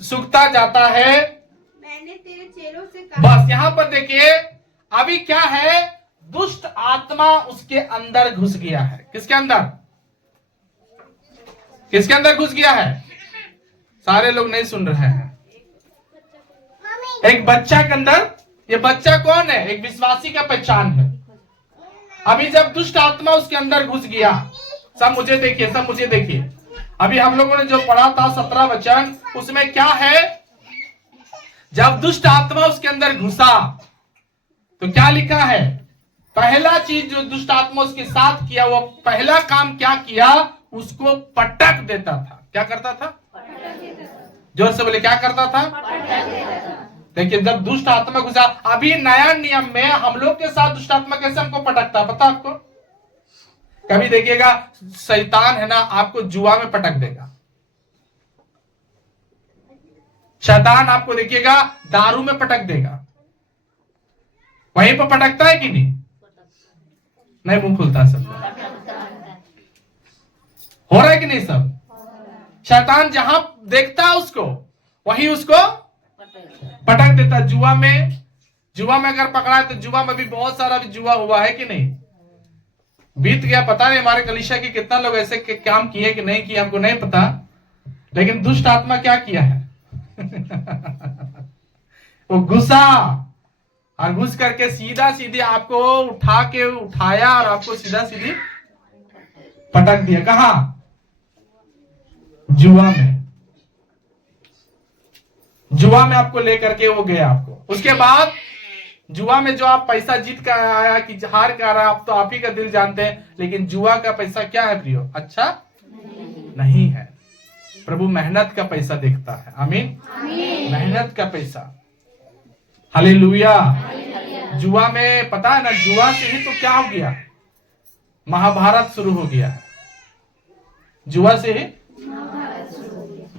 सूखता जाता है। मैंने तेरे चेलों से कहा। बस यहाँ पर देखिए, अभी क्या है, दुष्ट आत्मा उसके अंदर घुस गया है। किसके अंदर? किसके अंदर घुस गया है? सारे लोग नहीं सुन रहे हैं। एक बच्चा के अंदर। ये बच्चा कौन है? एक विश्वासी का पहचान है। अभी जब दुष्ट आत्मा उसके अंदर घुस गया, सब मुझे देखिए, सब मुझे देखिए। अभी हम लोगों ने जो पढ़ा था 17 वचन, उसमें क्या है, जब दुष्ट आत्मा उसके अंदर घुसा तो क्या लिखा है? पहला चीज जो दुष्ट आत्मा उसके साथ किया, वो पहला काम क्या किया, उसको पटक देता था। क्या करता था? जोर से बोले, क्या करता था? देखिए, जब दुष्ट आत्मा घुसा, अभी नया नियम में हम लोग के साथ दुष्ट आत्मा कैसे हमको पटकता है, पता आपको? कभी देखिएगा शैतान है ना आपको जुआ में पटक देगा, शैतान आपको देखिएगा दारू में पटक देगा। वहीं पर पटकता है कि नहीं? नहीं, मुंह खुलता सब हो रहा है कि नहीं? सब शैतान जहां देखता है उसको वही उसको पटक देता। जुआ में अगर पकड़ा है तो जुआ में भी बहुत सारा भी जुआ हुआ है कि नहीं? बीत गया, पता नहीं हमारे कलीसिया के कितना लोग ऐसे काम किए कि नहीं किए, हमको नहीं पता, लेकिन दुष्ट आत्मा क्या किया है वो घुसा और घुस करके सीधा सीधे आपको उठाया और आपको सीधा सीधी पटक दिया। कहां? जुआ में आपको लेकर के वो गया आपको। उसके बाद जुआ में जो आप पैसा जीत कर आया कि हार कर आया, आप तो आप ही का दिल जानते हैं, लेकिन जुआ का पैसा क्या है प्रियो? अच्छा नहीं है। प्रभु मेहनत का पैसा देखता है। आमीन। मेहनत का पैसा। हालेलुया। जुआ में पता है ना, जुआ से ही तो क्या हो गया? महाभारत शुरू हो गया है। जुआ से ही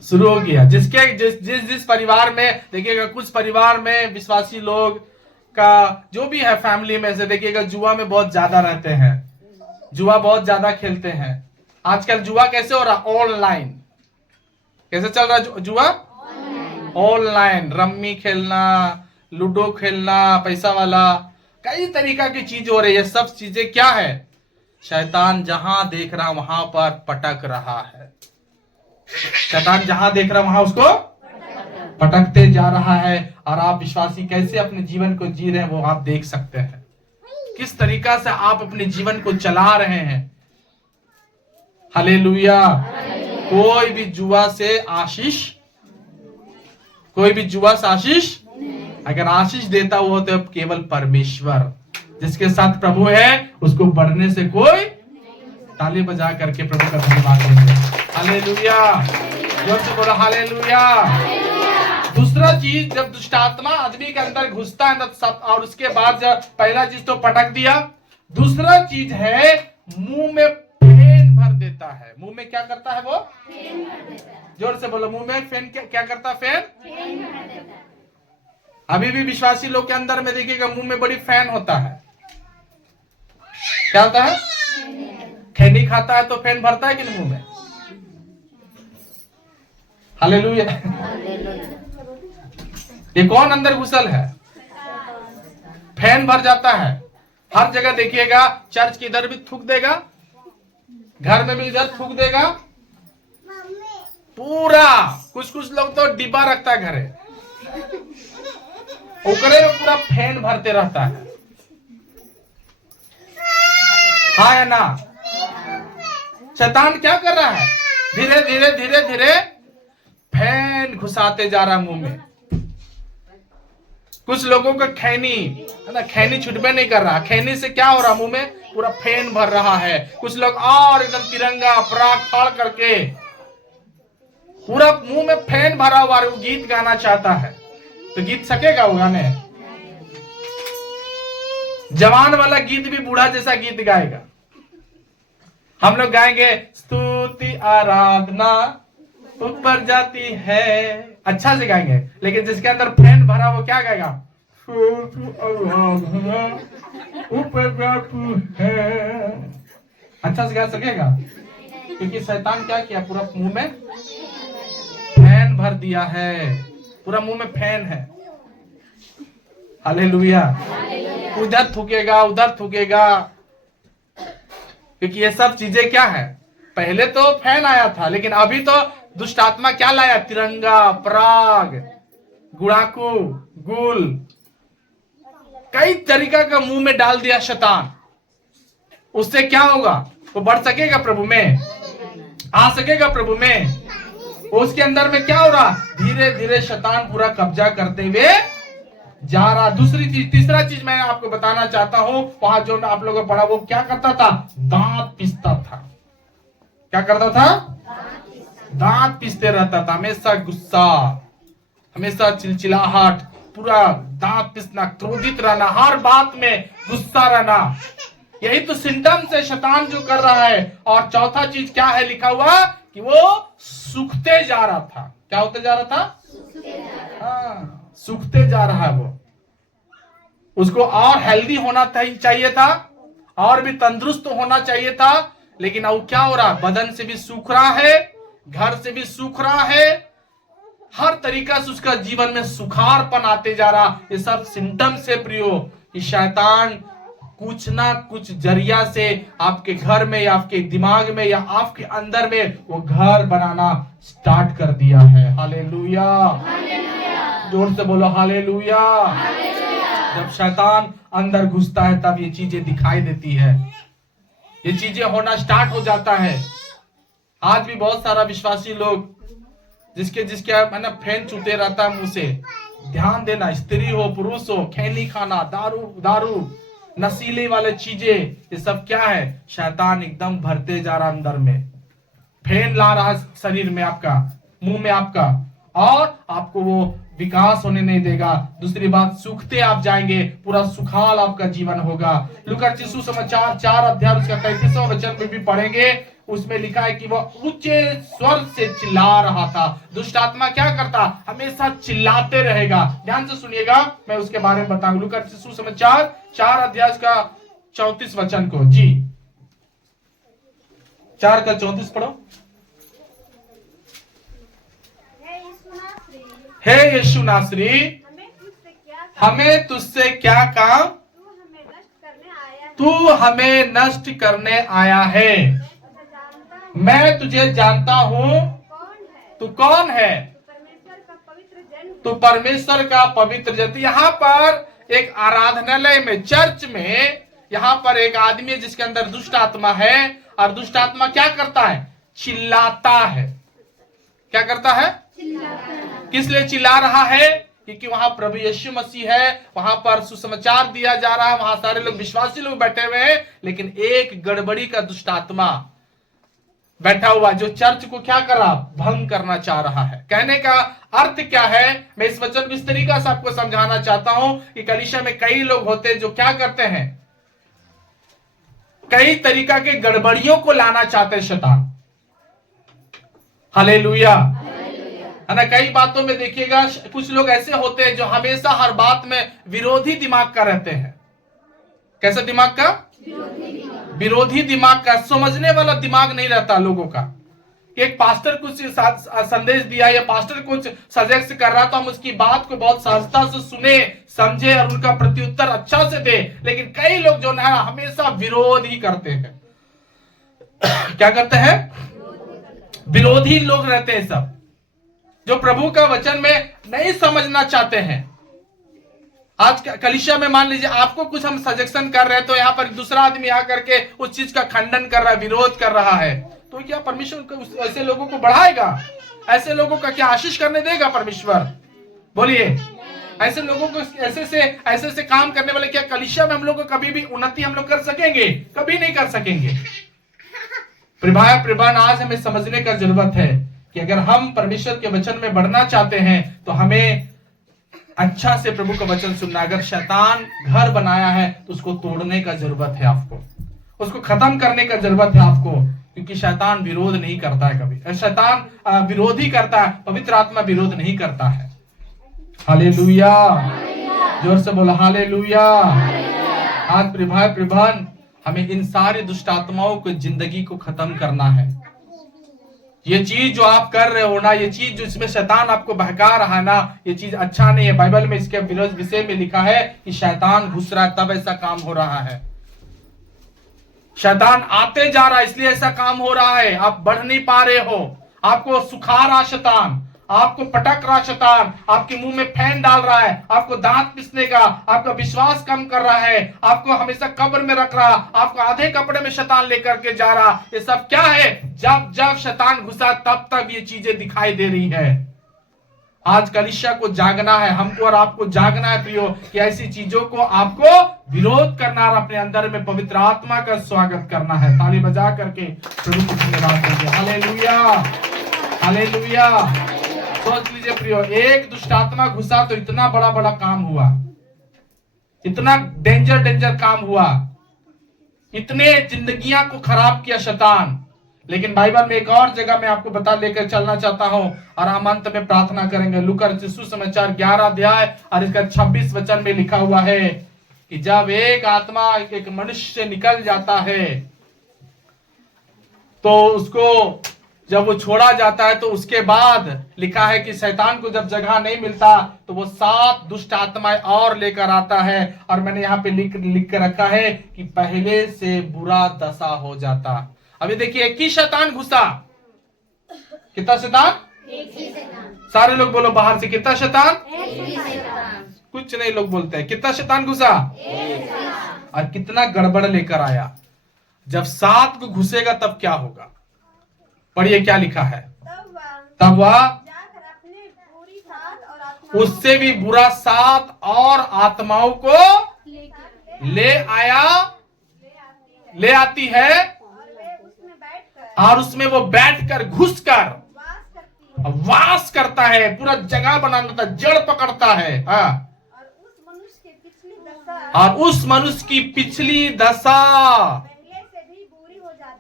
शुरू हो गया। जिस परिवार में देखिएगा, कुछ परिवार में विश्वासी लोग का जो भी है फैमिली में से देखिएगा जुआ में बहुत ज्यादा रहते हैं, जुआ बहुत ज्यादा खेलते हैं। आजकल जुआ कैसे हो रहा? ऑनलाइन। कैसे चल रहा जुआ? ऑनलाइन। रम्मी खेलना, लूडो खेलना, पैसा वाला, कई तरीका की चीज हो रही है। सब चीजें क्या है? शैतान जहां देख रहा वहां पर पटक रहा है। शैतान जहां देख रहा वहां उसको पटकते जा रहा है। और आप विश्वासी कैसे अपने जीवन को जी रहे हैं वो आप देख सकते हैं। किस तरीका से आप अपने जीवन को चला रहे हैं। हालेलुया। कोई भी जुआ से आशीष अगर आशीष देता हुआ तो केवल परमेश्वर, जिसके साथ प्रभु है उसको बढ़ने से कोई। ताली बजा करके प्रभु का धन्यवाद देंगे। हालेलुया। जोर से बोला हालेलुया। दूसरा चीज, जब दुष्ट आत्मा आदमी के अंदर घुसता है तब सब, और उसके बाद जब पहला चीज तो पटक दिया, दूसरा चीज है मुंह में फेन भर देता है। मुंह में क्या करता है वो? जोर से बोलो, मुंह में फेन क्या करता है? फेन। अभी भी विश्वासी लोग के अंदर में देखिएगा मुंह में बड़ी फैन होता है। क्या होता है? खैनी खाता है तो फैन भरता है कि नहीं मुंह में? हालेलुया। ये कौन अंदर घुसल है? फैन भर जाता है। हर जगह देखिएगा, चर्च के इधर भी थूक देगा, घर में भी इधर थूक देगा, पूरा। कुछ लोग तो डिब्बा रखता है घरे, ओकरे में पूरा फैन भरते रहता है। हाँ या ना? शैतान क्या कर रहा है? धीरे धीरे फैन घुसाते जा रहा मुंह में। कुछ लोगों का खैनी है ना, खैनी छुटबे नहीं कर रहा। खैनी से क्या हो रहा? मुंह में पूरा फैन भर रहा है। कुछ लोग और एकदम तिरंगा पराग फाड़ करके पूरा मुंह में फैन भरा हुआ, वो गीत गाना चाहता है तो गीत सकेगा वो गाने? जवान वाला गीत भी बूढ़ा जैसा गीत गाएगा। हम लोग गाएंगे स्तुति आराधना ऊपर जाती है, अच्छा से गाएंगे, लेकिन जिसके अंदर फैन भरा वो क्या गाएगा? ऊपर जाती है। अच्छा से गा सकेगा? क्योंकि शैतान क्या किया? पूरा मुंह में फैन भर दिया है, पूरा मुंह में फैन है। हालेलुया। उधर थूकेगा, उधर थूकेगा, क्योंकि ये सब चीजें क्या है? पहले तो फैन आया था, लेकिन अभी तो दुष्ट आत्मा क्या लाया? तिरंगा, पराग, गुड़ाकू, गुल, कई तरीका का मुंह में डाल दिया शैतान। उससे क्या होगा? वो बढ़ सकेगा प्रभु में? आ सकेगा प्रभु में? उसके अंदर में क्या हो रहा? धीरे धीरे शैतान पूरा कब्जा करते हुए जा रहा। तीसरा चीज मैं आपको बताना चाहता हूं, वहां जो आप लोगों को पढ़ा वो क्या करता था? दांत पीसता था। क्या करता था? दांत पीसते रहता था। हमेशा गुस्सा, हमेशा चिलचिलाहट, पूरा दांत पीसना, क्रोधित रहना, हर बात में गुस्सा रहना। यही तो सिम्टम्स है शैतान जो कर रहा है। और चौथा चीज क्या है लिखा हुआ कि वो सूखते जा रहा था। क्या होते जा रहा था? हाँ, सूखते जा रहा है वो। उसको और हेल्दी होना चाहिए था, और भी तंदुरुस्त होना चाहिए था, लेकिन अब क्या हो रहा है? बदन से भी सूख रहा है, घर से भी सूख रहा है, हर तरीका से उसका जीवन में सुखारपन आते जा रहा। ये सब सिम्टम्स है प्रियो कि शैतान कुछ ना कुछ जरिया से आपके घर में या आपके दिमाग में या आपके अंदर में वो घर बनाना स्टार्ट कर दिया है। हालेलुया, जोर से बोलो हालेलुया। जब शैतान अंदर घुसता है तब ये चीजें दिखाई देती है, ये चीजें होना स्टार्ट हो जाता है। आज भी बहुत सारा विश्वासी लोग जिसके मैंने फैन चूते रहता है मुंह से। ध्यान देना, स्त्री हो पुरुष हो, खैनी खाना, दारू नशीले वाले चीजें, ये सब क्या है? शैतान एकदम भरते जा रहा अंदर में, फैन ला रहा शरीर में आपका, मुंह में आपका, और आपको वो विकास होने नहीं देगा। दूसरी बात, सूखते आप जाएंगे, पूरा सुखाल आपका जीवन होगा। लूका रचित सुसमाचार 4 अध्याय उसका 33वां वचन में भी पढ़ेंगे। उसमें लिखा है कि वह ऊंचे स्वर से चिल्ला रहा था। दुष्ट आत्मा क्या करता? हमेशा चिल्लाते रहेगा। ध्यान से सुनिएगा, मैं उसके बारे में बताऊंगा। लूका रचित सुसमाचार 4 अध्याय का 34 वचन को जी 4 का 34 पढ़ो। हे यीशु नासरी, हमें तुझसे क्या काम? तू हमें नष्ट करने आया है। मैं तुझे जानता हूँ। तू कौन है? तू परमेश्वर का पवित्र जन। यहाँ पर एक आराधनालय में, चर्च में, यहाँ पर एक आदमी है जिसके अंदर दुष्ट आत्मा है, और दुष्ट आत्मा क्या करता है? चिल्लाता है। क्या करता है? किस लिए चिल्ला रहा है? क्योंकि वहां प्रभु यीशु मसीह है, वहां पर सुसमाचार दिया जा रहा है, वहां सारे लोग विश्वासी लोग बैठे हुए हैं, लेकिन एक गड़बड़ी का दुष्ट आत्मा बैठा हुआ जो चर्च को क्या कर रहा? भंग करना चाह रहा है। कहने का अर्थ क्या है? मैं इस वचन को इस तरीका से आपको समझाना चाहता हूं कि कलीसिया में कई लोग होते हैं जो क्या करते हैं, कई तरीका के गड़बड़ियों को लाना चाहते हैं शैतान। हालेलुया, है ना। कई बातों में देखिएगा, कुछ लोग ऐसे होते हैं जो हमेशा हर बात में विरोधी दिमाग का रहते हैं। कैसे दिमाग का? विरोधी दिमाग का, समझने वाला दिमाग नहीं रहता लोगों का। एक पास्टर कुछ संदेश दिया या पास्टर कुछ सजेस्ट कर रहा, तो हम उसकी बात को बहुत सहजता से सुने, समझे और उनका प्रत्युत्तर अच्छा से दे। लेकिन कई लोग जो ना हमेशा विरोध ही करते हैं। क्या करते हैं? विरोधी लोग रहते हैं सब, जो प्रभु का वचन में नहीं समझना चाहते हैं। आज कलीसिया में मान लीजिए आपको कुछ हम सजेशन कर रहे हैं, तो यहाँ पर दूसरा आदमी आकर के उस चीज का खंडन कर रहा है, विरोध कर रहा है, तो क्या परमेश्वर ऐसे लोगों को बढ़ाएगा? ऐसे लोगों का क्या आशीष करने देगा परमेश्वर? बोलिए, ऐसे लोगों को ऐसे से काम करने वाले क्या कलीसिया में हम लोग को कभी भी उन्नति हम लोग कर सकेंगे? कभी नहीं कर सकेंगे। प्रिभान आज हमें समझने का जरूरत है कि अगर हम परमेश्वर के वचन में बढ़ना चाहते हैं तो हमें अच्छा से प्रभु का वचन सुनना। अगर शैतान घर बनाया है तो उसको तोड़ने का जरूरत है आपको, उसको खत्म करने का जरूरत है आपको, क्योंकि शैतान विरोध नहीं करता है कभी। शैतान विरोधी करता है, पवित्र आत्मा विरोध नहीं करता है। हालेलुया, जोर से बोला हालेलुया। आज प्रभान हमें इन सारी दुष्ट आत्माओं को जिंदगी को खत्म करना है। ये चीज जो आप कर रहे हो ना, ये चीज जो इसमें शैतान आपको बहका रहा है ना, ये चीज अच्छा नहीं है। बाइबल में इसके विरोध विषय में लिखा है कि शैतान घुस रहा है तब ऐसा काम हो रहा है। शैतान आते जा रहा है इसलिए ऐसा काम हो रहा है। आप बढ़ नहीं पा रहे हो, आपको सुखा रहा शैतान, आपको पटक रहा शैतान, आपके मुंह में फैन डाल रहा है, आपको दांत पिसने का, आपका विश्वास कम कर रहा है, आपको हमेशा कब्र में रख रहा, आपको आधे कपड़े में शैतान लेकर के जा रहा। ये सब क्या है? जब जब शैतान घुसा तब तब ये चीजें दिखाई दे रही है। आज कलीसिया को जागना है, हमको और आपको जागना है प्रियो, कि ऐसी चीजों को आपको विरोध करना और अपने अंदर में पवित्र आत्मा का स्वागत करना है। ताली बजा करके प्रभु को धन्यवाद देंगे। Hallelujah, hallelujah. सोच लीजिए प्रियो, एक दुष्ट आत्मा घुसा तो इतना बड़ा बड़ा काम हुआ, इतना डेंजर काम हुआ। इतने जिंदगियां को खराब किया शैतान। लेकिन बाइबल में एक और जगह मैं आपको बता लेकर चलना चाहता हूं और हम अंत में प्रार्थना करेंगे। लूका रचित सुसमाचार 11 अध्याय और इसका 26 वचन में लिखा हुआ है कि जब एक आत्मा एक मनुष्य से निकल जाता है तो उसको जब वो छोड़ा जाता है तो उसके बाद लिखा है कि शैतान को जब जगह नहीं मिलता तो वो 7 दुष्ट आत्माएं और लेकर आता है। और मैंने यहाँ पे लिख कर रखा है कि पहले से बुरा दशा हो जाता। अभी देखिए एक ही शैतान घुसा। कितना शैतान? एक ही शैतान। सारे लोग बोलो बाहर से, कितना शैतान? एक ही शैतान। कुछ नहीं लोग बोलते हैं। कितना शैतान घुसा? और कितना गड़बड़ लेकर आया। जब 7 को घुसेगा तब क्या होगा? पढ़िए क्या लिखा है। तब वह उससे भी बुरा 7 और आत्माओं को ले आती है और उसमें वो बैठकर घुसकर वास करता है। पूरा जगह बनाता, जड़ पकड़ता है। और उस मनुष्य की पिछली दशा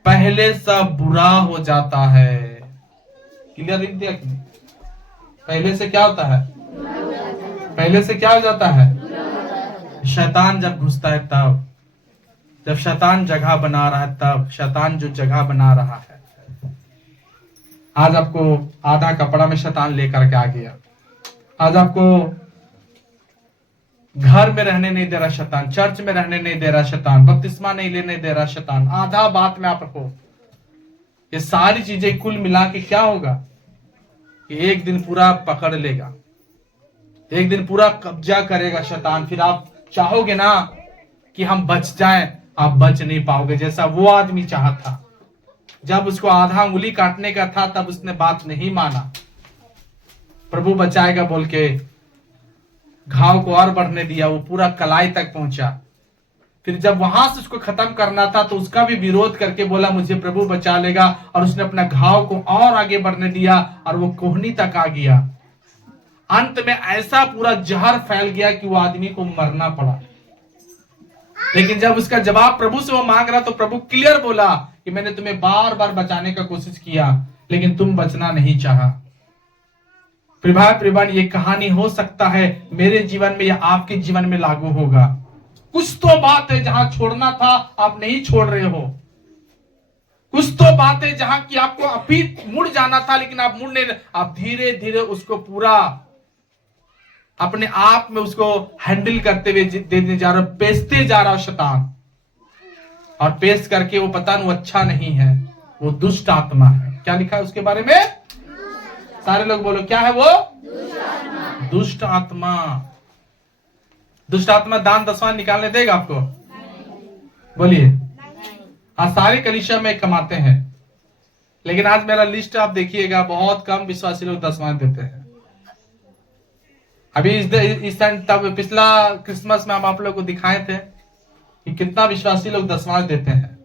पहले सब बुरा हो जाता है। क्लियर लिख दिया कि पहले से क्या होता है? पहले से क्या हो जाता है? शैतान जब घुसता है तब, जब शैतान जगह बना रहा है तब, शैतान जो जगह बना रहा है। आज आपको आधा कपड़ा में शैतान लेकर के आ गया। आज आपको घर में रहने नहीं दे रहा शैतान, चर्च में रहने नहीं दे रहा शैतान, बपतिस्मा नहीं लेने दे रहा शैतान, आधा बात में आप रखो। ये सारी चीजें कुल मिला के क्या होगा कि एक दिन पूरा पकड़ लेगा, एक दिन पूरा कब्जा करेगा शैतान। फिर आप चाहोगे ना कि हम बच जाएं, आप बच नहीं पाओगे। जैसा वो आदमी चाहा था, जब उसको आधा उंगली काटने का था तब उसने बात नहीं माना। प्रभु बचाएगा बोल के घाव को और बढ़ने दिया, वो पूरा कलाई तक पहुंचा। फिर जब वहां से उसको खत्म करना था तो उसका भी विरोध करके बोला मुझे प्रभु बचा लेगा, और उसने अपना घाव को और आगे बढ़ने दिया और वो कोहनी तक आ गया। अंत में ऐसा पूरा जहर फैल गया कि वो आदमी को मरना पड़ा। लेकिन जब उसका जवाब प्रभु से वो मांग रहा तो प्रभु क्लियर बोला कि मैंने तुम्हें बार बार बचाने का कोशिश किया लेकिन तुम बचना नहीं चाहा। प्रिभान ये कहानी हो सकता है मेरे जीवन में या आपके जीवन में लागू होगा। कुछ तो बात है जहां छोड़ना था आप नहीं छोड़ रहे हो। कुछ तो बात है जहां कि आपको अभी मुड़ जाना था लेकिन आप मुड़ नहीं, आप धीरे धीरे उसको पूरा अपने आप में उसको हैंडल करते हुए देने जा रहे हो, पेसते जा रहा हो शैतान। और पेश करके वो पता नहीं अच्छा नहीं है, वो दुष्ट आत्मा है। क्या लिखा है उसके बारे में? सारे लोग बोलो क्या है वो? दुष्ट आत्मा। दुष्ट आत्मा दान दसवां निकालने देगा आपको? बोलिए। आज सारे कलीसिया में कमाते हैं, लेकिन आज मेरा लिस्ट आप देखिएगा, बहुत कम विश्वासी लोग दसवां देते हैं। अभी इस टाइम तब पिछला क्रिसमस में हम आप लोग को दिखाए थे कि कितना विश्वासी लोग दसवां देते हैं,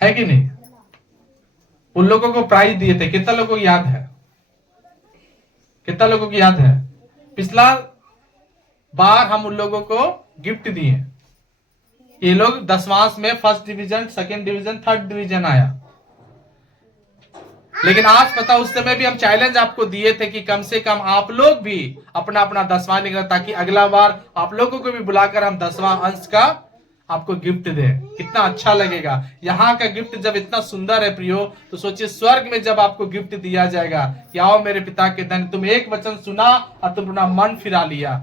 है कि नहीं? उन लोगों को प्राइज दिए थे। कितना लोगों को याद है? कितना लोगों को याद है? पिछला बार हम उन लोगों को गिफ्ट दिए। ये लोग दसवां में first division, second division, third division आया। लेकिन आज पता, उस समय भी हम चैलेंज आपको दिए थे कि कम से कम आप लोग भी अपना अपना दसवां निकालें, ताकि अगला बार आप लोगों को भी बुलाकर हम 10वां अंश का आपको गिफ्ट दें। कितना अच्छा लगेगा। यहाँ का गिफ्ट जब इतना सुंदर है प्रियो, तो सोचिए स्वर्ग में जब आपको गिफ्ट दिया जाएगा कि आओ मेरे पिता के धन, तुम एक वचन सुना और तुम अपना मन फिरा लिया,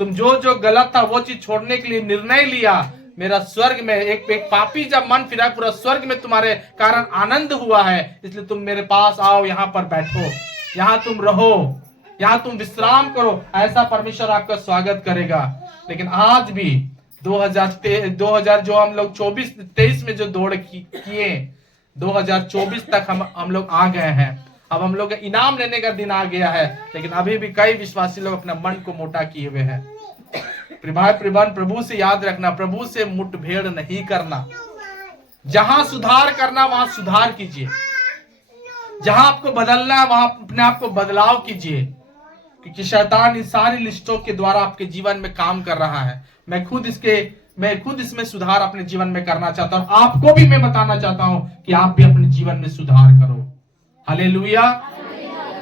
तुम जो गलत था वो चीज छोड़ने के लिए निर्णय लिया। मेरा स्वर्ग में एक पापी जब मन फिरा, पूरा स्वर्ग में तुम्हारे कारण आनंद हुआ है, इसलिए तुम मेरे पास आओ, यहाँ पर बैठो, यहाँ तुम रहो, यहाँ तुम विश्राम करो। ऐसा परमेश्वर आपका स्वागत करेगा। लेकिन आज भी 2000 जो हम लोग 24-23 में जो दौड़ किए, 2024 तक हम लोग आ गए हैं। अब हम लोग इनाम लेने का दिन आ गया है, लेकिन अभी भी कई विश्वासी लोग अपना मन को मोटा किए हुए हैं। प्रभु से याद रखना, प्रभु से मुठभेड़ नहीं करना। जहां सुधार करना वहां सुधार कीजिए, जहां आपको बदलना है वहां अपने आप को बदलाव कीजिए, क्योंकि शैतान इन सारी लिस्टों के द्वारा आपके जीवन में काम कर रहा है। मैं खुद इसके मैं खुद इसमें सुधार अपने जीवन में करना चाहता हूं। आपको भी मैं बताना चाहता हूं कि आप भी अपने जीवन में सुधार करो। हालेलुया।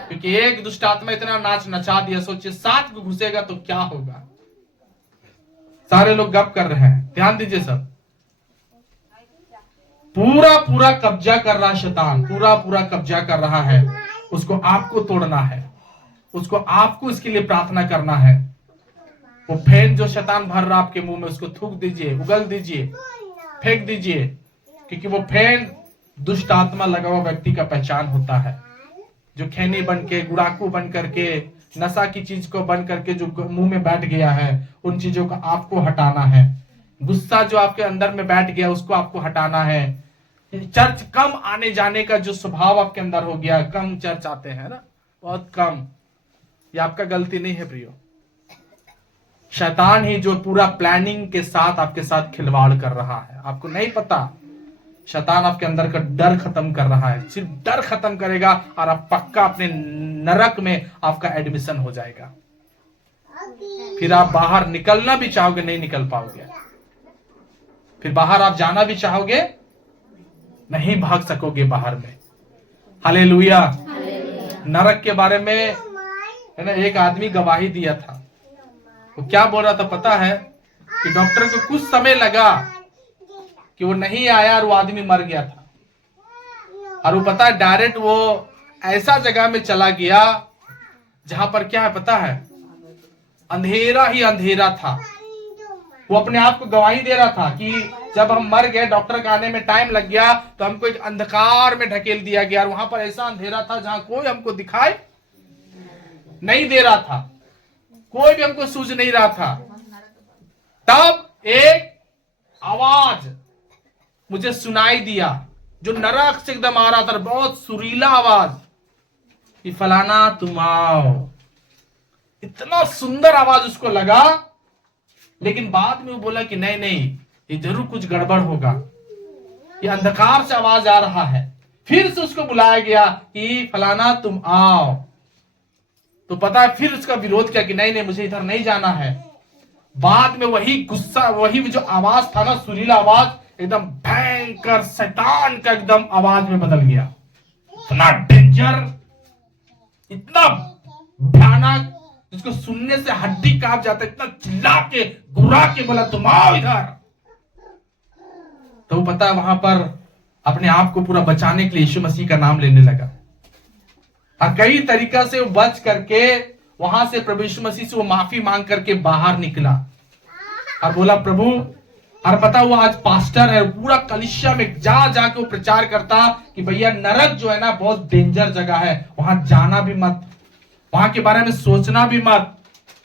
क्योंकि एक दुष्ट आत्मा इतना नाच नचा दिया, सोचिए 7 को घुसेगा तो क्या होगा। सारे लोग गप कर रहे हैं, ध्यान दीजिए सब। पूरा पूरा कब्जा कर रहा है शैतान, पूरा पूरा कब्जा कर रहा है। उसको आपको तोड़ना है, उसको आपको इसके लिए प्रार्थना करना है। वो फेन जो शैतान भर रहा आपके मुंह में, उसको थूक दीजिए, उगल दीजिए, फेंक दीजिए। क्योंकि वो फेन दुष्ट आत्मा लगा हुआ व्यक्ति का पहचान होता है, जो खैनी बन के, गुड़ाकू बन करके, नशा की चीज को बन करके जो मुंह में बैठ गया है, उन चीजों को आपको हटाना है। गुस्सा जो आपके अंदर में बैठ गया, उसको आपको हटाना है। चर्च कम आने जाने का जो स्वभाव आपके अंदर हो गया, कम चर्च आते हैं ना, बहुत कम। ये आपका गलती नहीं है प्रियो, शैतान ही जो पूरा प्लानिंग के साथ आपके साथ खिलवाड़ कर रहा है। आपको नहीं पता, शैतान आपके अंदर का डर खत्म कर रहा है। सिर्फ डर खत्म करेगा और आप पक्का अपने नरक में आपका एडमिशन हो जाएगा। फिर आप बाहर निकलना भी चाहोगे, नहीं निकल पाओगे। फिर बाहर आप जाना भी चाहोगे, नहीं भाग सकोगे बाहर में। हालेलुया। नरक के बारे में है ना, एक आदमी गवाही दिया था। वो क्या बोल रहा था पता है? कि डॉक्टर को कुछ समय लगा कि वो नहीं आया और वो आदमी मर गया था। और वो पता है, डायरेक्ट वो ऐसा जगह में चला गया जहां पर क्या है पता है, अंधेरा ही अंधेरा था। वो अपने आप को गवाही दे रहा था कि जब हम मर गए, डॉक्टर के आने में टाइम लग गया, तो हमको एक अंधकार में ढकेल दिया गया। और वहां पर ऐसा अंधेरा था जहां कोई हमको दिखाई नहीं दे रहा था, कोई भी हमको सूझ नहीं रहा था। तब एक आवाज मुझे सुनाई दिया, जो नरक से एकदम आ रहा था, बहुत सुरीला आवाज कि फलाना तुम आओ। इतना सुंदर आवाज उसको लगा। लेकिन बाद में वो बोला कि नहीं नहीं, ये जरूर कुछ गड़बड़ होगा, ये अंधकार से आवाज आ रहा है। फिर से उसको बुलाया गया कि फलाना तुम आओ। तो पता है फिर उसका विरोध किया कि नहीं नहीं, मुझे इधर नहीं जाना है। बाद में वही गुस्सा, वही जो आवाज था ना, सुरीला आवाज, एकदम भयंकर शैतान का एकदम आवाज में बदल गया। इतना डेंजर, इतना भयानक, जिसको सुनने से हड्डी कांप जाता है। इतना चिल्ला के घुरा के बोला तुम आओ इधर। तो पता है वहां पर अपने आप को पूरा बचाने के लिए यीशु मसीह का नाम लेने लगा। और कई तरीका से वो बच करके वहां से प्रभु यीशु मसीह से वो माफी मांग करके बाहर निकला और बोला प्रभु। और पता हुआ आज पास्टर है, पूरा कलीसिया में जा जाके वो प्रचार करता कि भैया नरक जो है ना बहुत डेंजर जगह है, वहां जाना भी मत, वहां के बारे में सोचना भी मत।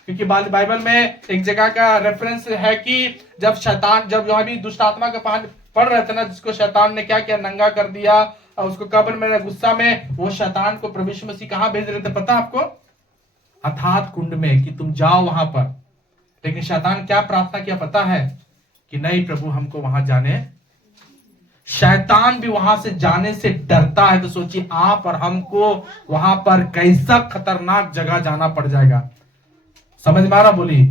क्योंकि बाइबल में एक जगह का रेफरेंस है कि जब शैतान, जब जो अभी दुष्ट आत्मा का पान पढ़ रहे थे ना, जिसको शैतान ने क्या किया, नंगा कर दिया और उसको कब्र में गुस्सा में, वो शैतान को प्रभु यीशु मसीह कहां भेज रहे थे पता आपको? अथात कुंड में, कि तुम जाओ वहां पर। लेकिन शैतान क्या प्रार्थना किया पता है? कि नहीं प्रभु, हमको वहां जाने। शैतान भी वहां से जाने से डरता है। तो सोचिए आप और हमको वहां पर कैसा खतरनाक जगह जाना पड़ जाएगा। समझ में आ रहा? बोली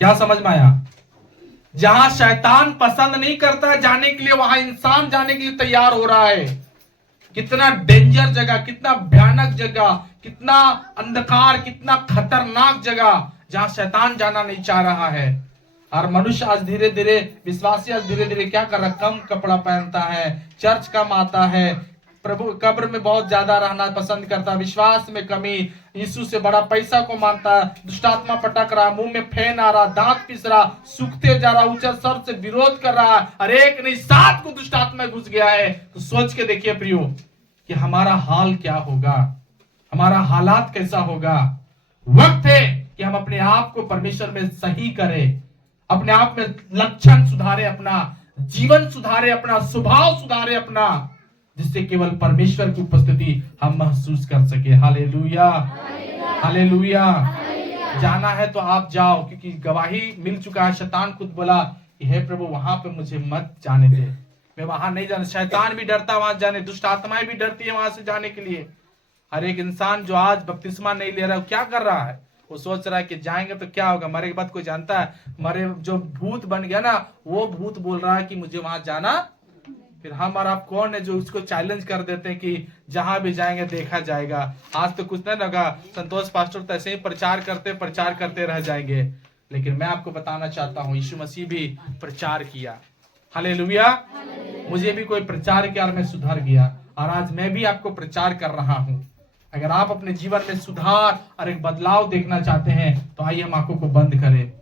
क्या समझ में आया? जहां शैतान पसंद नहीं करता है जाने के लिए, वहां इंसान जाने के लिए तैयार हो रहा है। कितना डेंजर जगह, कितना भयानक जगह, कितना अंधकार, कितना खतरनाक जगह, जहां शैतान जाना नहीं चाह रहा है। और मनुष्य आज धीरे धीरे, विश्वासी आज धीरे धीरे क्या कर रहा है? कम कपड़ा पहनता है, चर्च कम आता है, प्रभु कब्र में बहुत ज्यादा रहना पसंद करता है, विश्वास में कमी, यीशु से बड़ा पैसा को मानता है, दुष्टात्मा पटक रहा, मुंह में फेन आ रहा, दांत पिस रहा, सूखते जा रहा, ऊंचा स्वर से विरोध कर रहा है, और एक नहीं 7 को दुष्टात्मा घुस गया है। तो सोच के देखिए प्रियो कि हमारा हाल क्या होगा, हमारा हालात कैसा होगा। वक्त है कि हम अपने आप को परमेश्वर में सही करें, अपने आप में लक्षण सुधारे, अपना जीवन सुधारे, अपना स्वभाव सुधारे अपना, जिससे केवल परमेश्वर की उपस्थिति हम महसूस कर सके। Hallelujah, hallelujah. जाना है तो आप जाओ, क्योंकि गवाही मिल चुका है। शैतान खुद बोला कि हे प्रभु वहां पे मुझे मत जाने दे, मैं वहां नहीं जाना। शैतान भी डरता वहां जाने, दुष्ट आत्माएं भी डरती है वहां से जाने के लिए। हर एक इंसान जो आज बपतिस्मा नहीं ले रहा है, क्या कर रहा है? वो सोच रहा है कि जाएंगे तो क्या होगा, मरे के बाद कोई जानता है। मरे जो भूत बन गया ना, वो भूत बोल रहा है कि मुझे वहां जाना। फिर हम और आप कौन है जो उसको चैलेंज कर देते हैं कि जहां भी जाएंगे देखा जाएगा। आज तो कुछ नहीं लगा, संतोष पास्टर तो ऐसे ही प्रचार करते रह जाएंगे। लेकिन मैं आपको बताना चाहता हूँ, यीशु मसीह भी प्रचार किया। हालेलुया। मुझे भी कोई प्रचार किया और मैं सुधर गया, और आज मैं भी आपको प्रचार कर रहा हूँ। अगर आप अपने जीवन में सुधार और एक बदलाव देखना चाहते हैं तो आइए हम आंखों को बंद करें